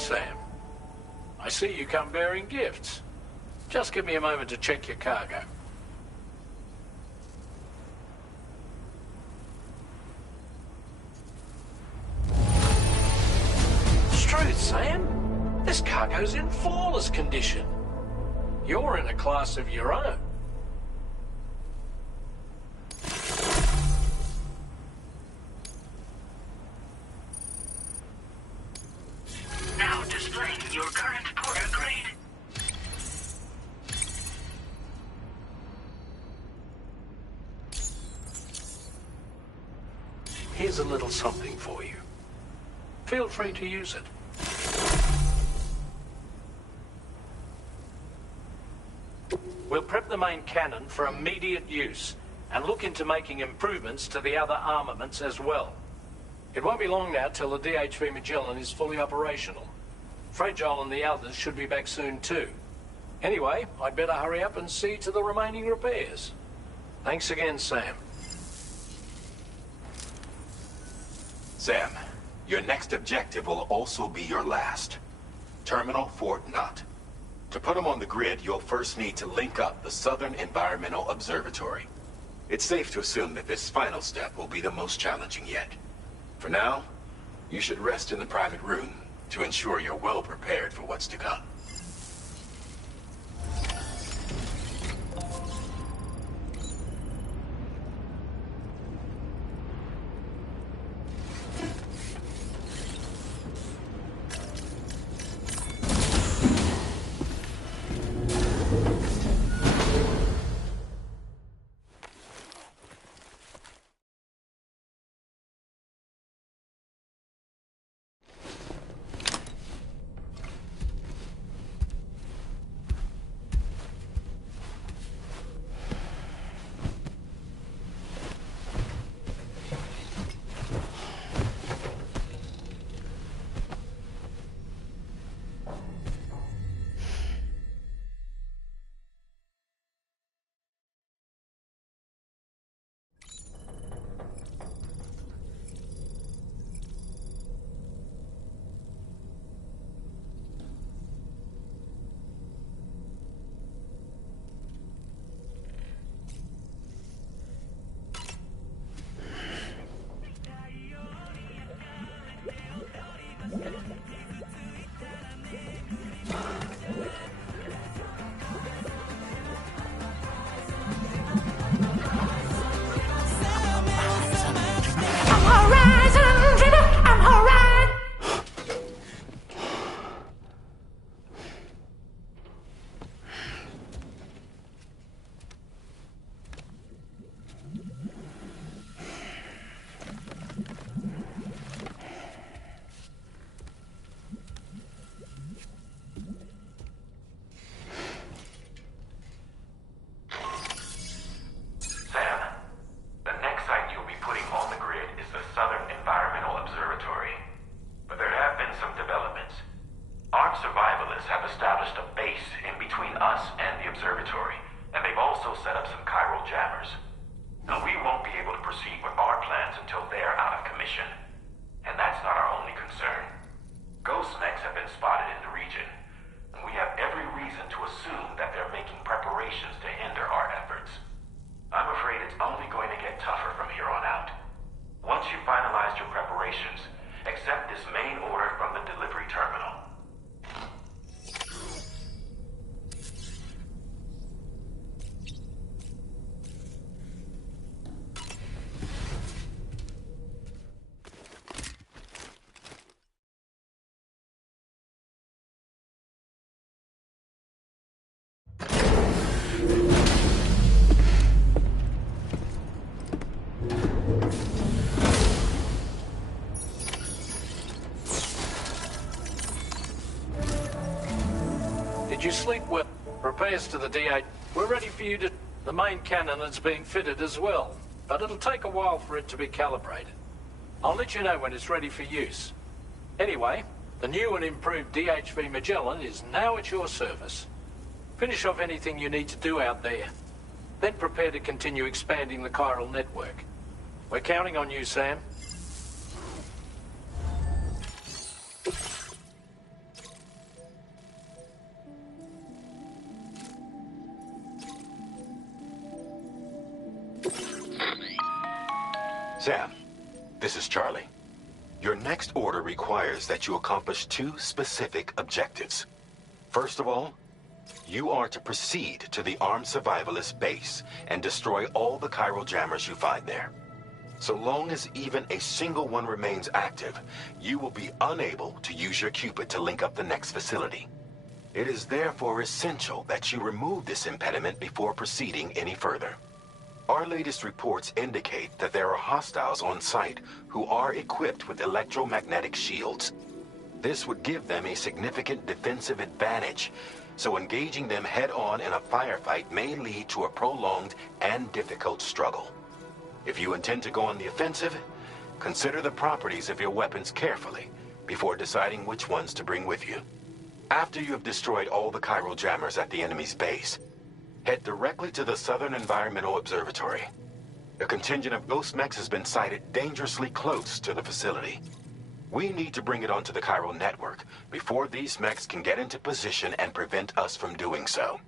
Sam. I see you come bearing gifts. Just give me a moment to check your cargo. Truth, Sam. This cargo's in flawless condition. You're in a class of your own. Now displaying your current porter grade. Here's a little something for you. Feel free to use it. We'll prep the main cannon for immediate use and look into making improvements to the other armaments as well. It won't be long now till the DHV Magellan is fully operational. Fragile and the others should be back soon too. Anyway, I'd better hurry up and see to the remaining repairs. Thanks again, Sam. Sam, your next objective will also be your last. Terminal Fort Knott. To put them on the grid, you'll first need to link up the Southern Environmental Observatory. It's safe to assume that this final step will be the most challenging yet. For now, you should rest in the private room to ensure you're well prepared for what's to come. Did you sleep well? Repairs to the D8. We're ready for you to... The main cannon is being fitted as well, but it'll take a while for it to be calibrated. I'll let you know when it's ready for use. Anyway, the new and improved DHV Magellan is now at your service. Finish off anything you need to do out there. Then prepare to continue expanding the chiral network. We're counting on you, Sam. Sam, this is Charlie. Your next order requires that you accomplish 2 specific objectives. First of all, you are to proceed to the armed survivalist base and destroy all the chiral jammers you find there. So long as even a single one remains active, you will be unable to use your Cupid to link up the next facility. It is therefore essential that you remove this impediment before proceeding any further. Our latest reports indicate that there are hostiles on site who are equipped with electromagnetic shields. This would give them a significant defensive advantage, so engaging them head-on in a firefight may lead to a prolonged and difficult struggle. If you intend to go on the offensive, consider the properties of your weapons carefully before deciding which ones to bring with you. After you have destroyed all the chiral jammers at the enemy's base, head directly to the Southern Environmental Observatory. A contingent of ghost mechs has been sighted dangerously close to the facility. We need to bring it onto the chiral network before these mechs can get into position and prevent us from doing so.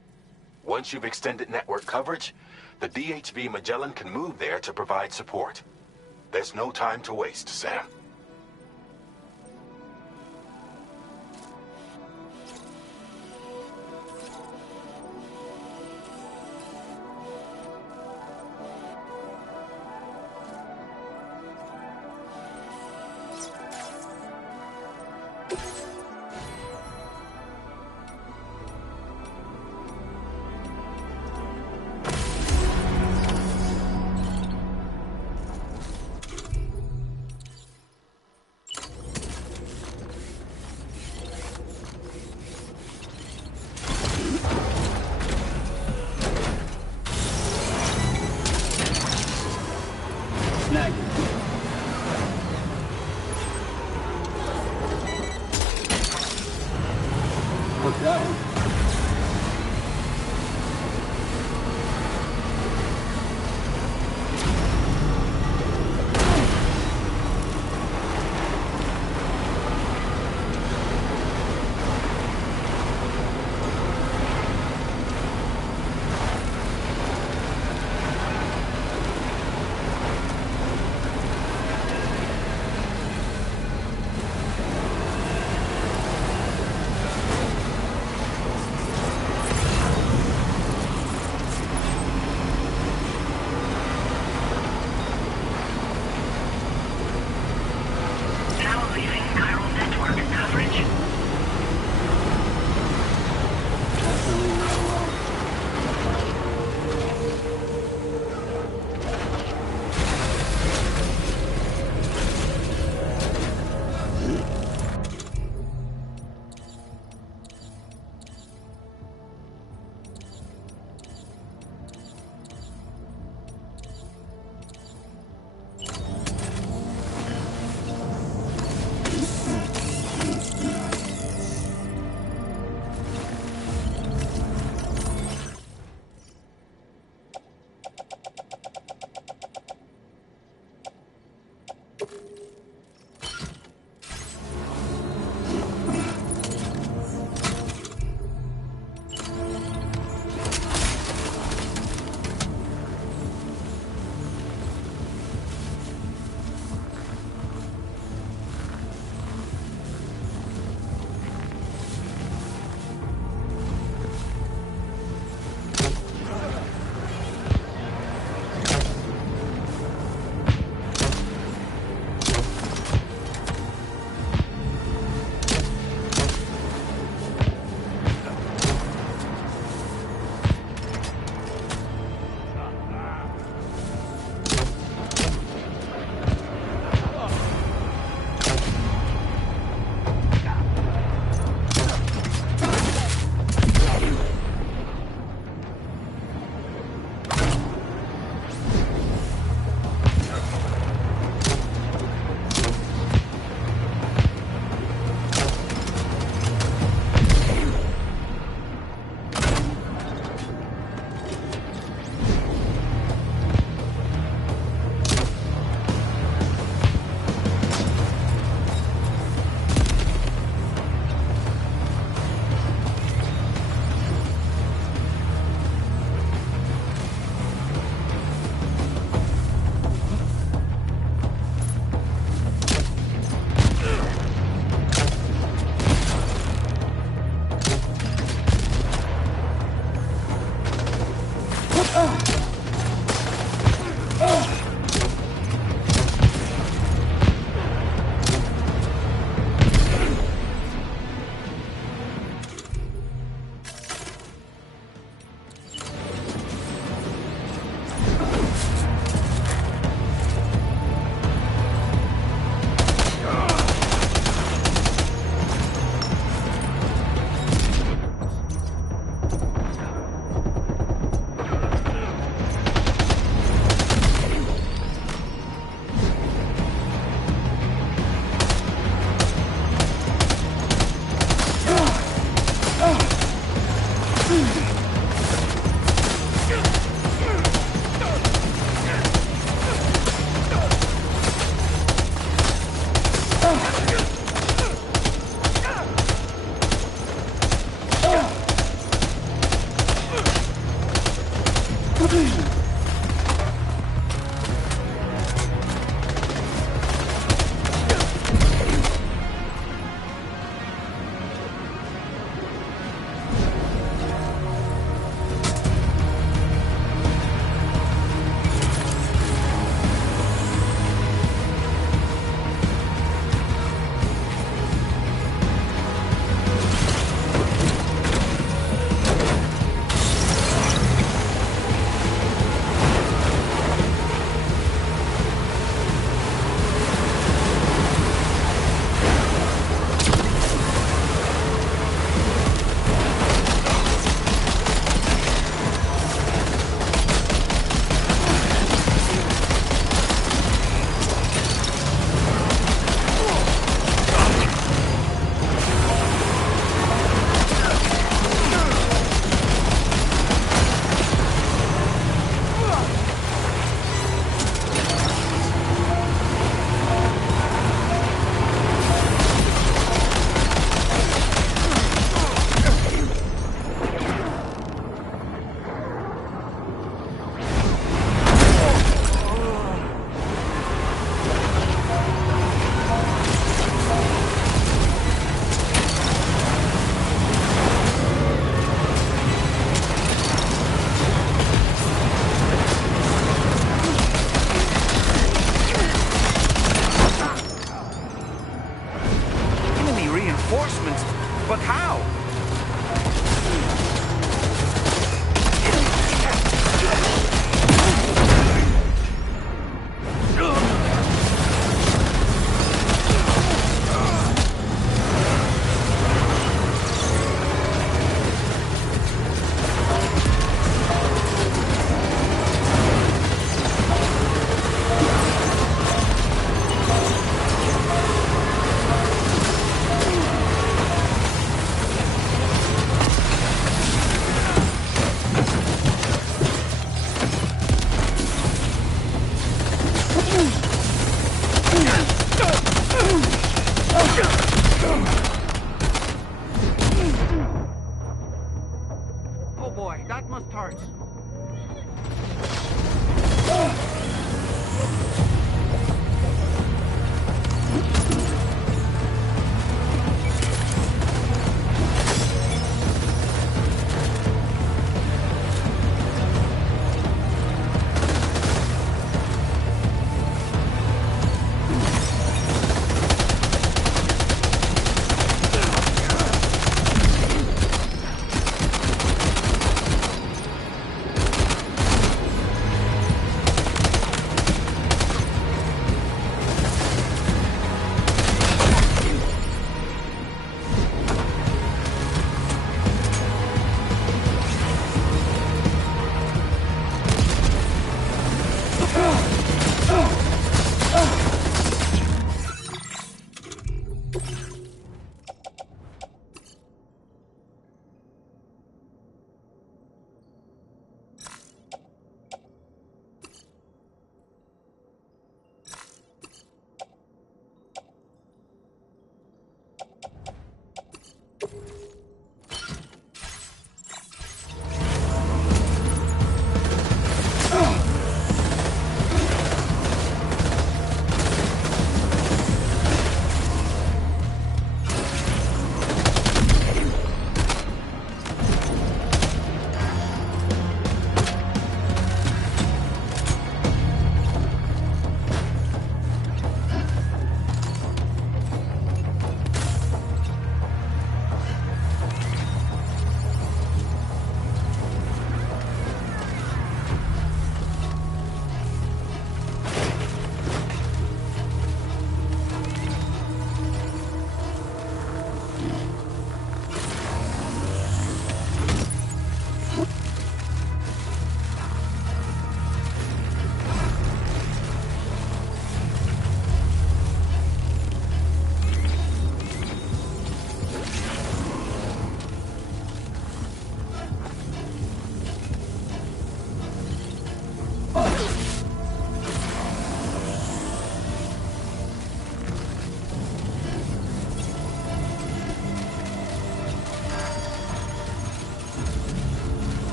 Once you've extended network coverage, the DHV Magellan can move there to provide support. There's no time to waste, Sam.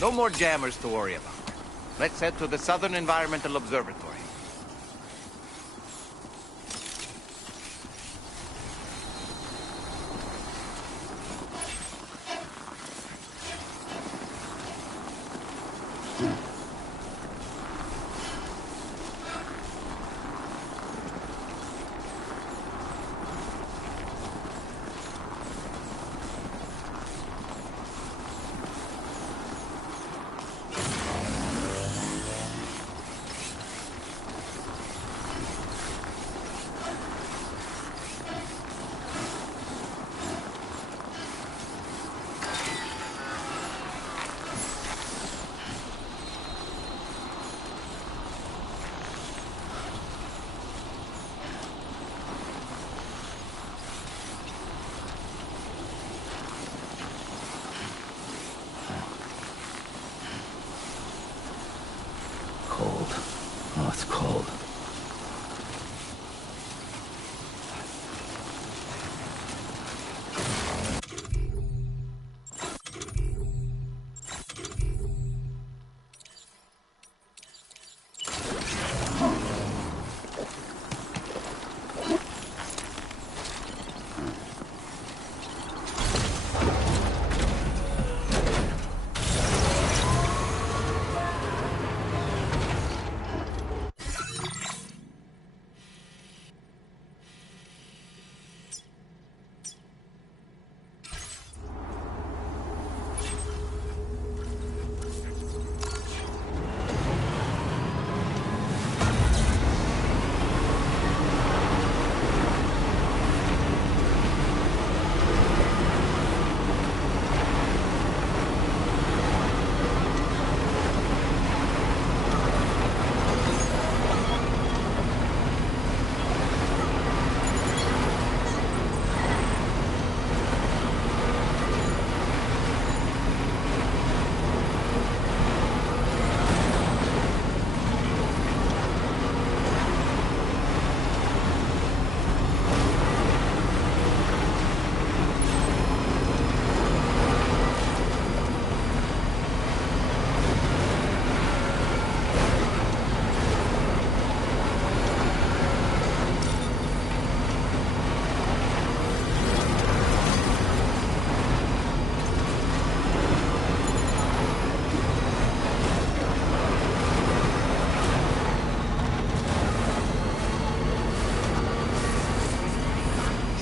No more jammers to worry about. Let's head to the Southern Environmental Observatory. Cold. Oh, it's cold.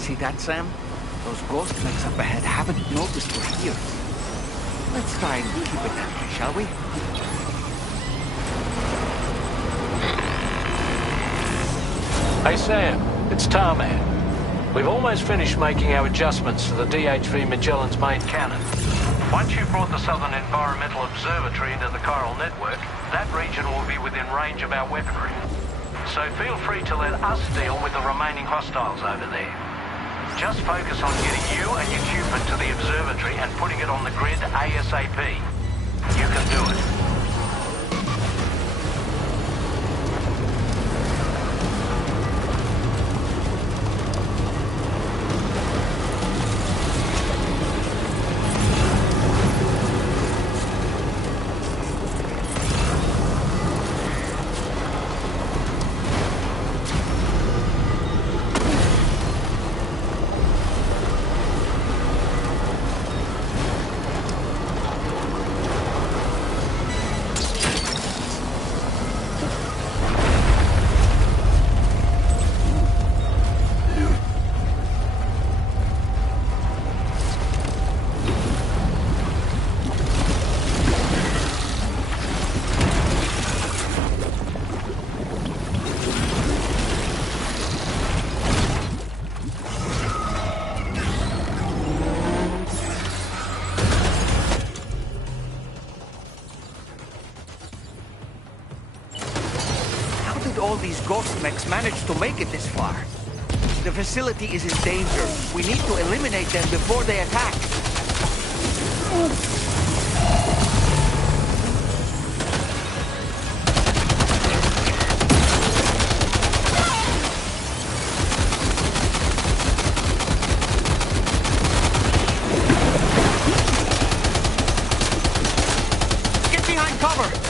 See that, Sam? Those ghost mechs up ahead haven't noticed we're here. Let's try and keep it that way, shall we? Hey Sam, it's Tarman. We've almost finished making our adjustments to the DHV Magellan's main cannon. Once you've brought the Southern Environmental Observatory into the chiral network, that region will be within range of our weaponry. So feel free to let us deal with the remaining hostiles over there. Just focus on getting you and your Cupid to the observatory and putting it on the grid ASAP. You can do it. All these ghost mechs managed to make it this far. The facility is in danger. We need to eliminate them before they attack. cover!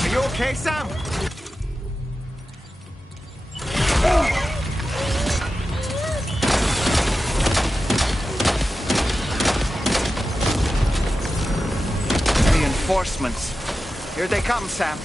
Are you okay, Sam? Reinforcements. Here they come, Sam.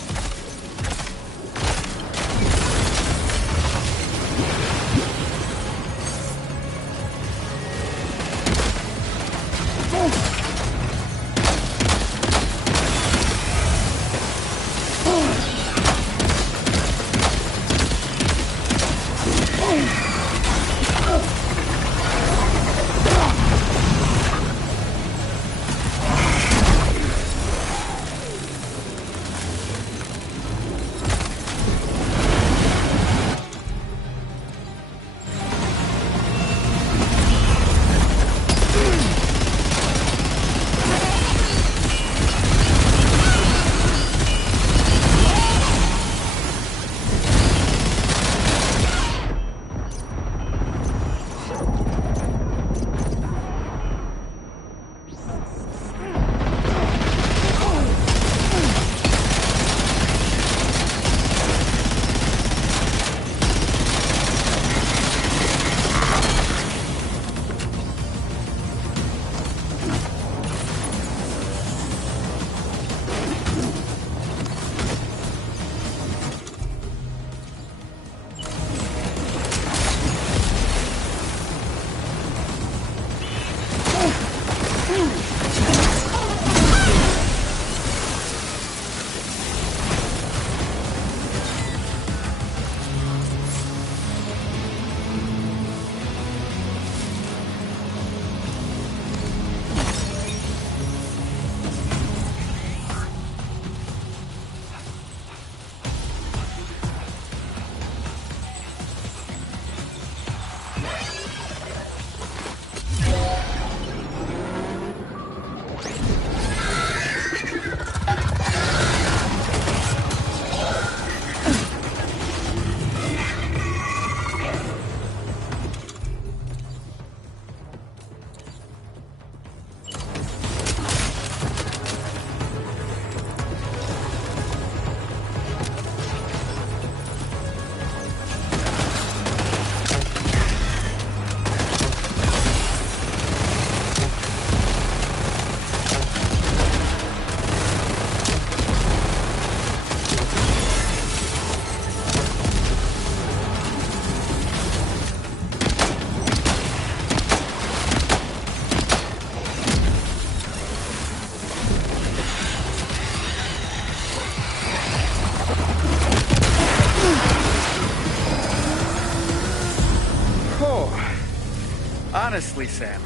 Honestly, Sam,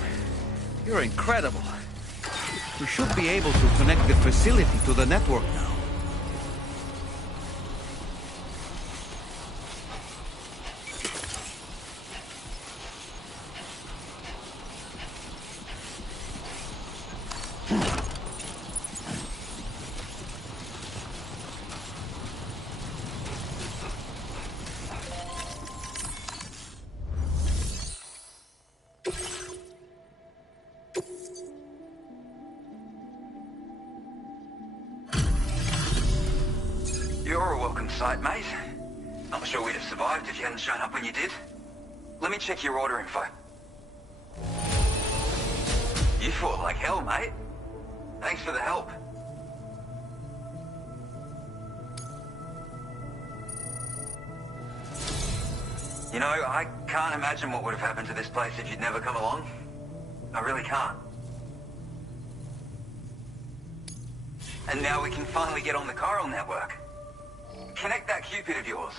you're incredible. We should be able to connect the facility to the network now. You're a welcome sight, mate. Not sure we'd have survived if you hadn't shown up when you did. Let me check your order info. You fought like hell, mate. Thanks for the help. You know, I can't imagine what would have happened to this place if you'd never come along. I really can't. And now we can finally get on the chiral network. Connect that Cupid of yours.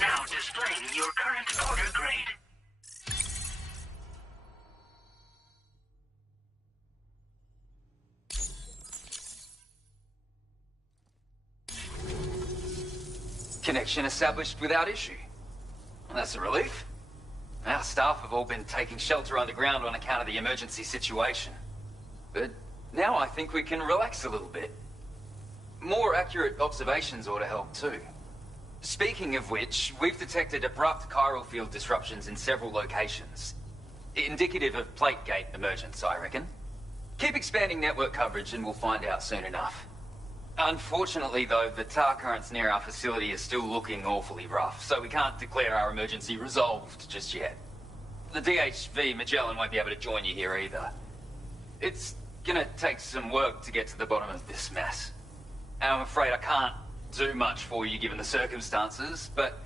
Now displaying your current order grade. Connection established without issue. Well, that's a relief. Our staff have all been taking shelter underground on account of the emergency situation. But now I think we can relax a little bit. More accurate observations ought to help too. Speaking of which, we've detected abrupt chiral field disruptions in several locations. Indicative of plate gate emergence, I reckon. Keep expanding network coverage and we'll find out soon enough. Unfortunately, though, the tar currents near our facility are still looking awfully rough, so we can't declare our emergency resolved just yet. The DHV Magellan won't be able to join you here either. It's gonna take some work to get to the bottom of this mess. And I'm afraid I can't do much for you given the circumstances, but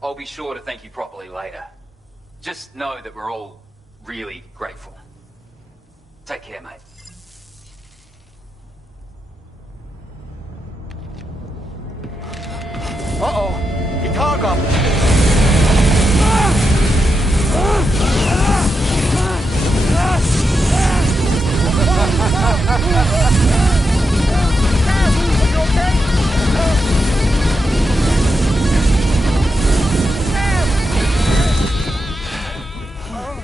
I'll be sure to thank you properly later. Just know that we're all really grateful. Take care, mate. Uh-oh! Guitar goblin!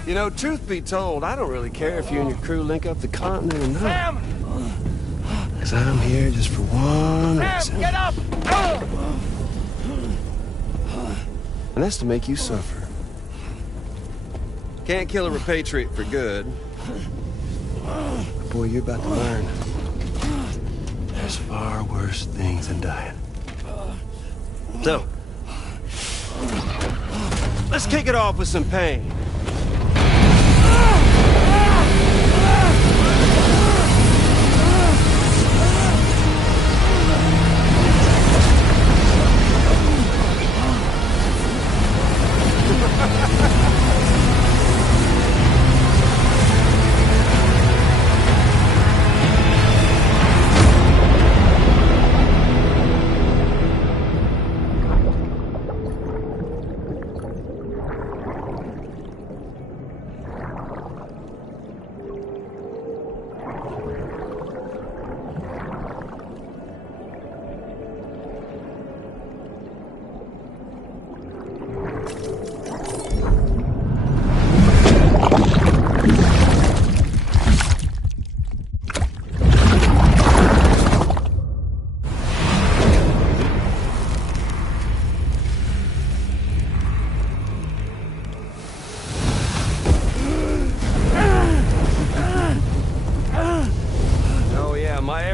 You know, truth be told, I don't really care if you and your crew link up the continent or not. Because I'm here just for one reason. Get up! And that's to make you suffer. Can't kill a repatriate for good. But boy, you're about to learn. There's far worse things than dying. So, let's kick it off with some pain.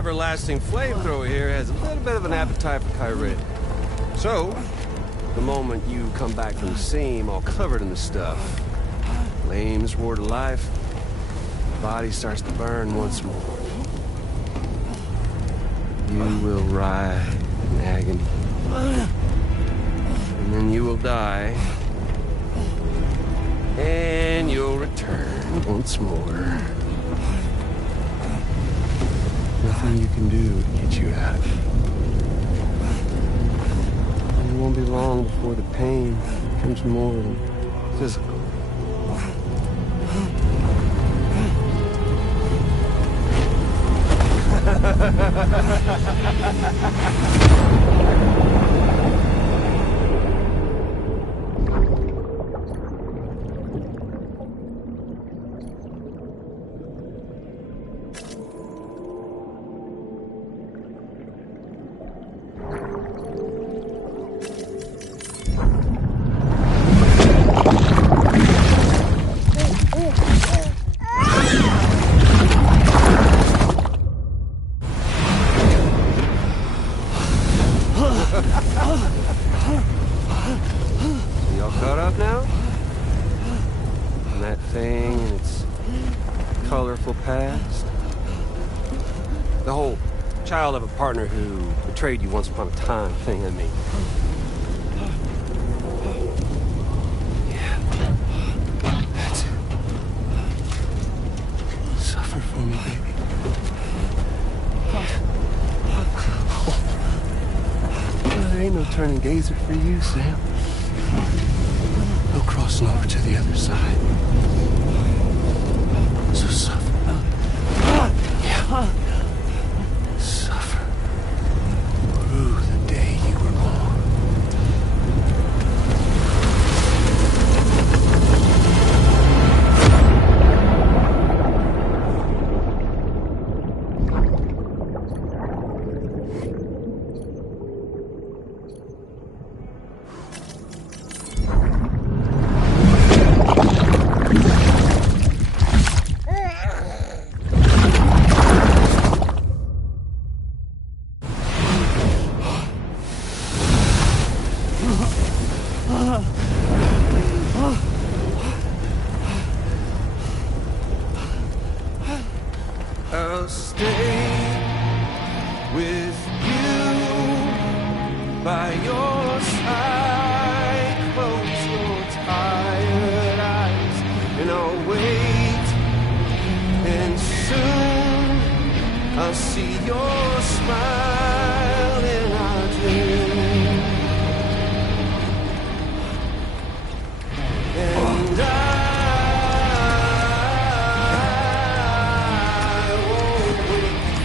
Everlasting flamethrower here has a little bit of an appetite for Kyrie. So, the moment you come back from the seam all covered in the stuff, flames roar to life, the body starts to burn once more. You will writhe in agony. And then you will die. once more. Nothing you can do to get you out. And it won't be long before the pain becomes more than physical. Y'all caught up now? On that thing and its colorful past? The whole child of a partner who betrayed you once upon a time thing, I mean. Yeah. That's it. Suffer for me, baby. There ain't no turning gazer for you, Sam. No crossing over to the other side. So suffer. Yeah. Suffer. Through the day you were born. I'll stay with you by your side. Close your tired eyes and I'll wait. And soon I'll see your smile in our dream. And I won't wait.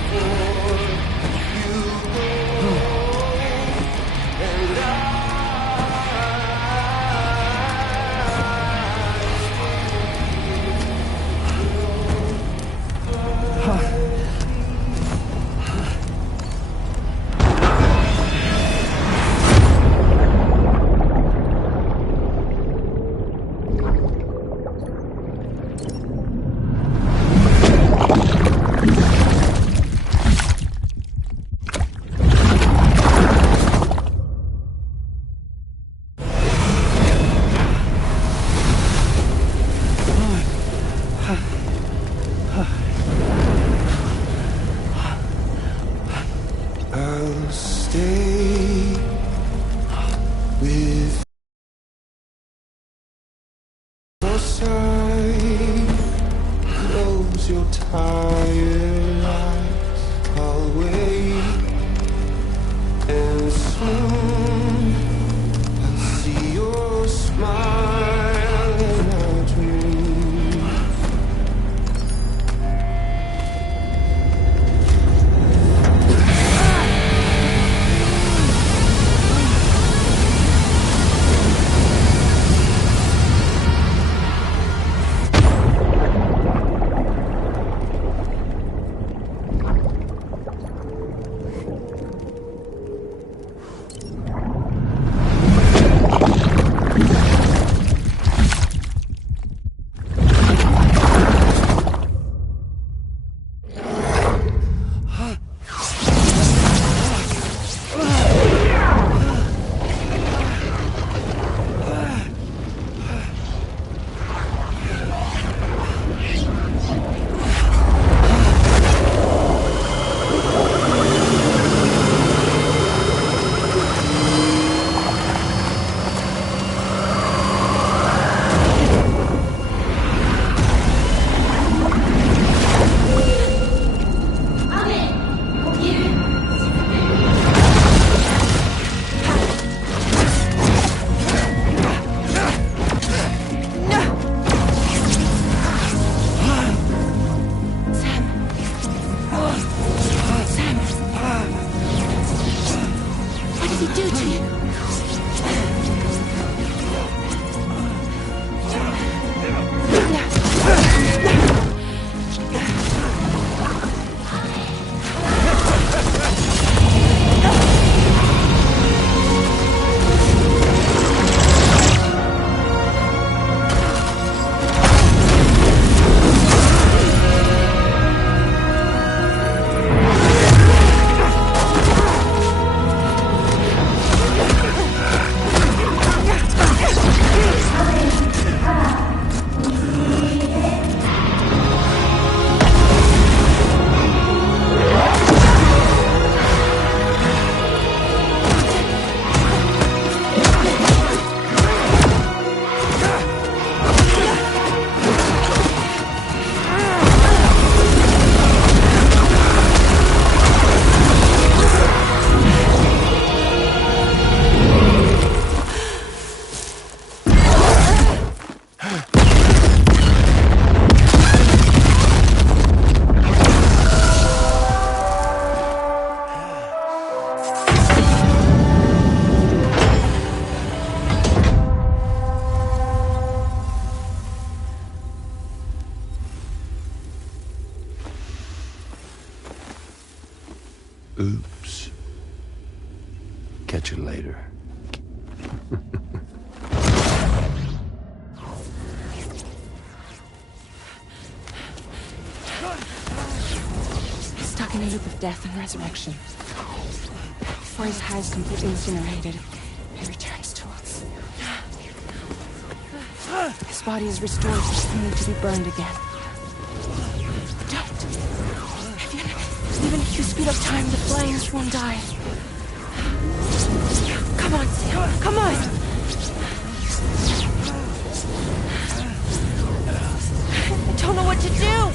Oops. Catch you later. He's stuck in a loop of death and resurrection. Before his hide is completely incinerated, he returns to us. His body is restored, only to be burned again. Don't. Even if you speed up time, the flames won't die. Come on, Sam. Come on! I don't know what to do!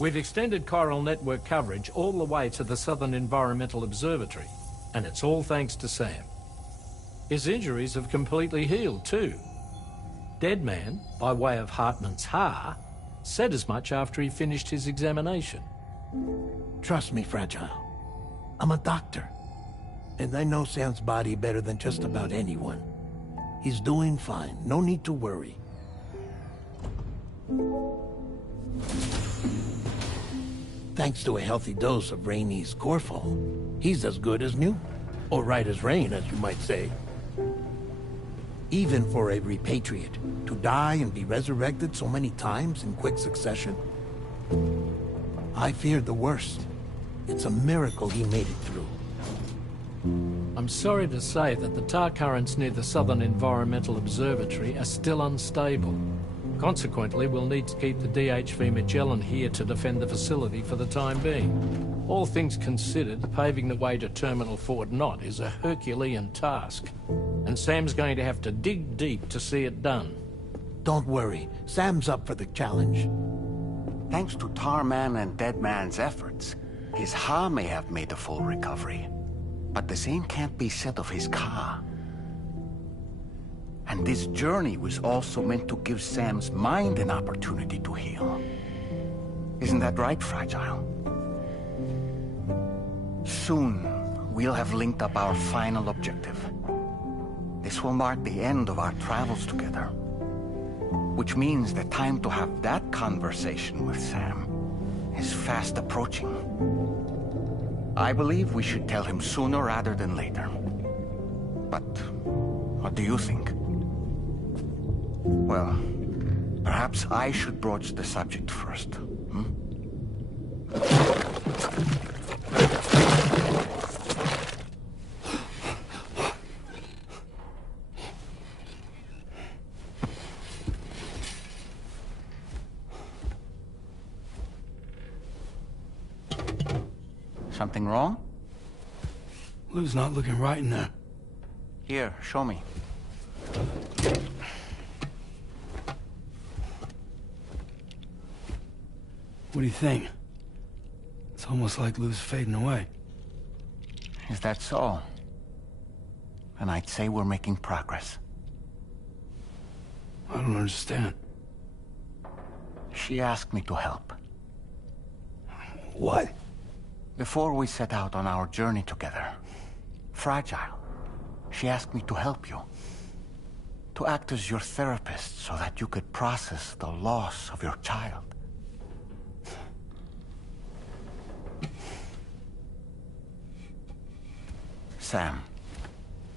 We've extended chiral network coverage all the way to the Southern Environmental Observatory, and it's all thanks to Sam. His injuries have completely healed too. Deadman, by way of Hartman's Ha, said as much after he finished his examination. Trust me, Fragile. I'm a doctor. And I know Sam's body better than just about anyone. He's doing fine. No need to worry. Thanks to a healthy dose of Rainey's Corfol, he's as good as new. Or right as rain, as you might say. Even for a repatriate, to die and be resurrected so many times in quick succession. I feared the worst. It's a miracle he made it through. I'm sorry to say that the tar currents near the Southern Environmental Observatory are still unstable. Consequently, we'll need to keep the DHV Magellan here to defend the facility for the time being. All things considered, paving the way to Terminal Fort Knott is a Herculean task, and Sam's going to have to dig deep to see it done. Don't worry, Sam's up for the challenge. Thanks to Tarman and Deadman's efforts, his Ha may have made a full recovery. But the same can't be said of his Ka. And this journey was also meant to give Sam's mind an opportunity to heal. Isn't that right, Fragile? Soon, we'll have linked up our final objective. This will mark the end of our travels together. Which means the time to have that conversation with Sam is fast approaching. I believe we should tell him sooner rather than later. But what do you think? Well, perhaps I should broach the subject first, hmm? Something wrong? Lou's not looking right in there. Here, show me. What do you think? It's almost like Lou's fading away. Is that so? And I'd say we're making progress. I don't understand. She asked me to help. What? Before we set out on our journey together, Fragile, she asked me to help you. To act as your therapist so that you could process the loss of your child. Sam,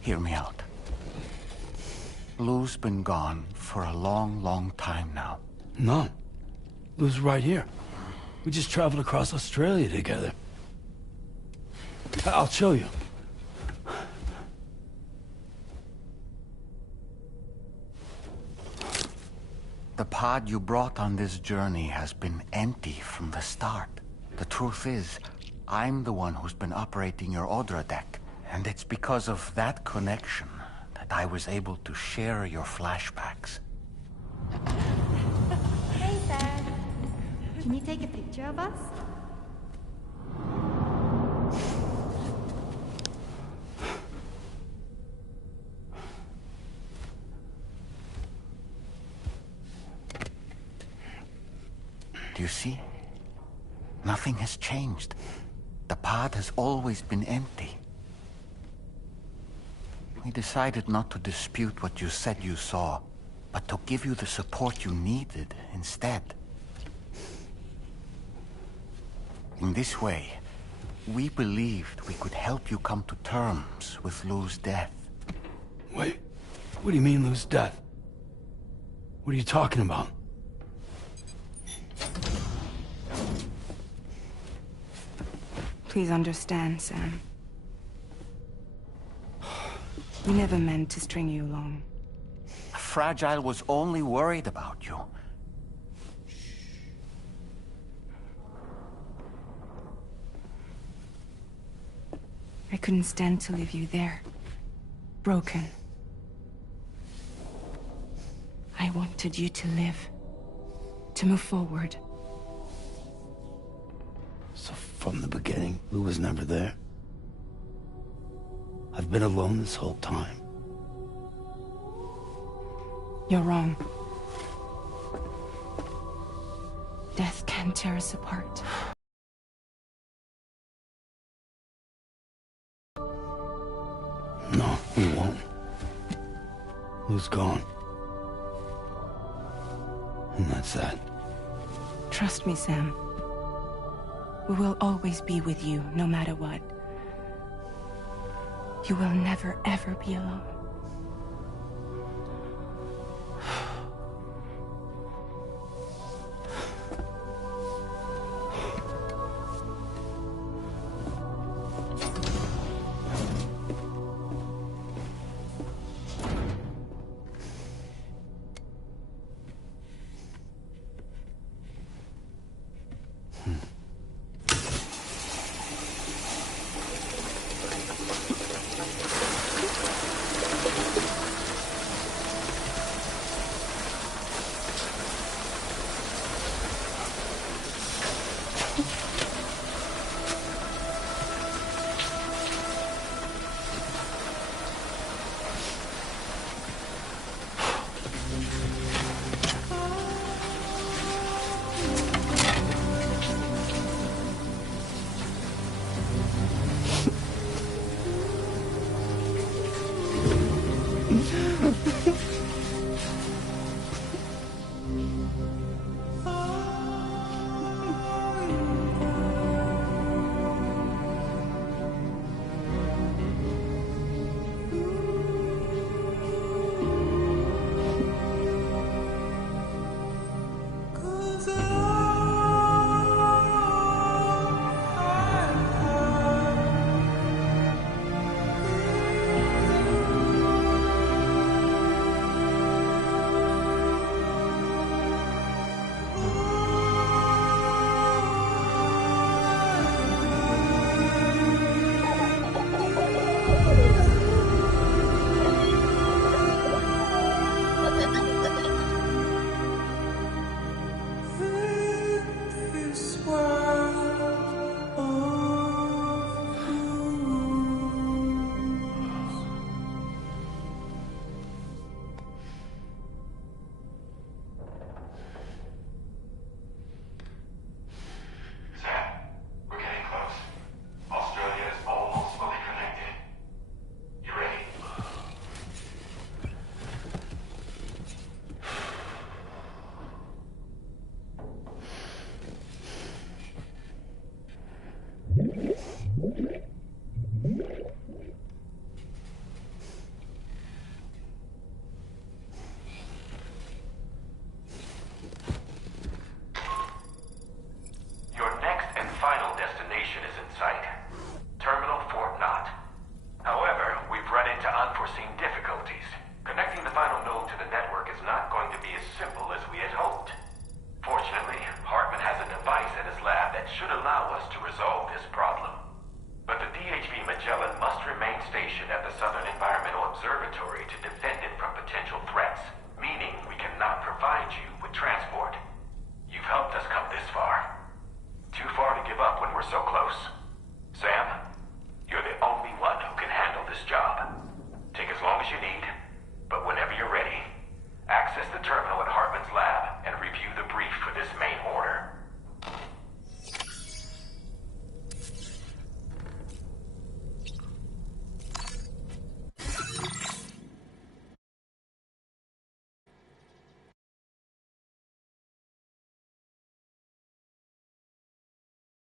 hear me out. Lou's been gone for a long, long time now. No. Lou's right here. We just traveled across Australia together. I'll show you. The pod you brought on this journey has been empty from the start. The truth is, I'm the one who's been operating your Odra deck. And it's because of that connection that I was able to share your flashbacks. Hey, Sam. Can you take a picture of us? Do you see? Nothing has changed. The pod has always been empty. We decided not to dispute what you said you saw, but to give you the support you needed instead. In this way, we believed we could help you come to terms with Lou's death. Wait, what do you mean Lou's death? What are you talking about? Please understand, Sam. We never meant to string you along. Fragile was only worried about you. I couldn't stand to leave you there. Broken. I wanted you to live. To move forward. So from the beginning, Lou was never there? I've been alone this whole time. You're wrong. Death can tear us apart. No, we won't. Lou's gone. And that's that. Trust me, Sam. We will always be with you, no matter what. You will never, ever be alone.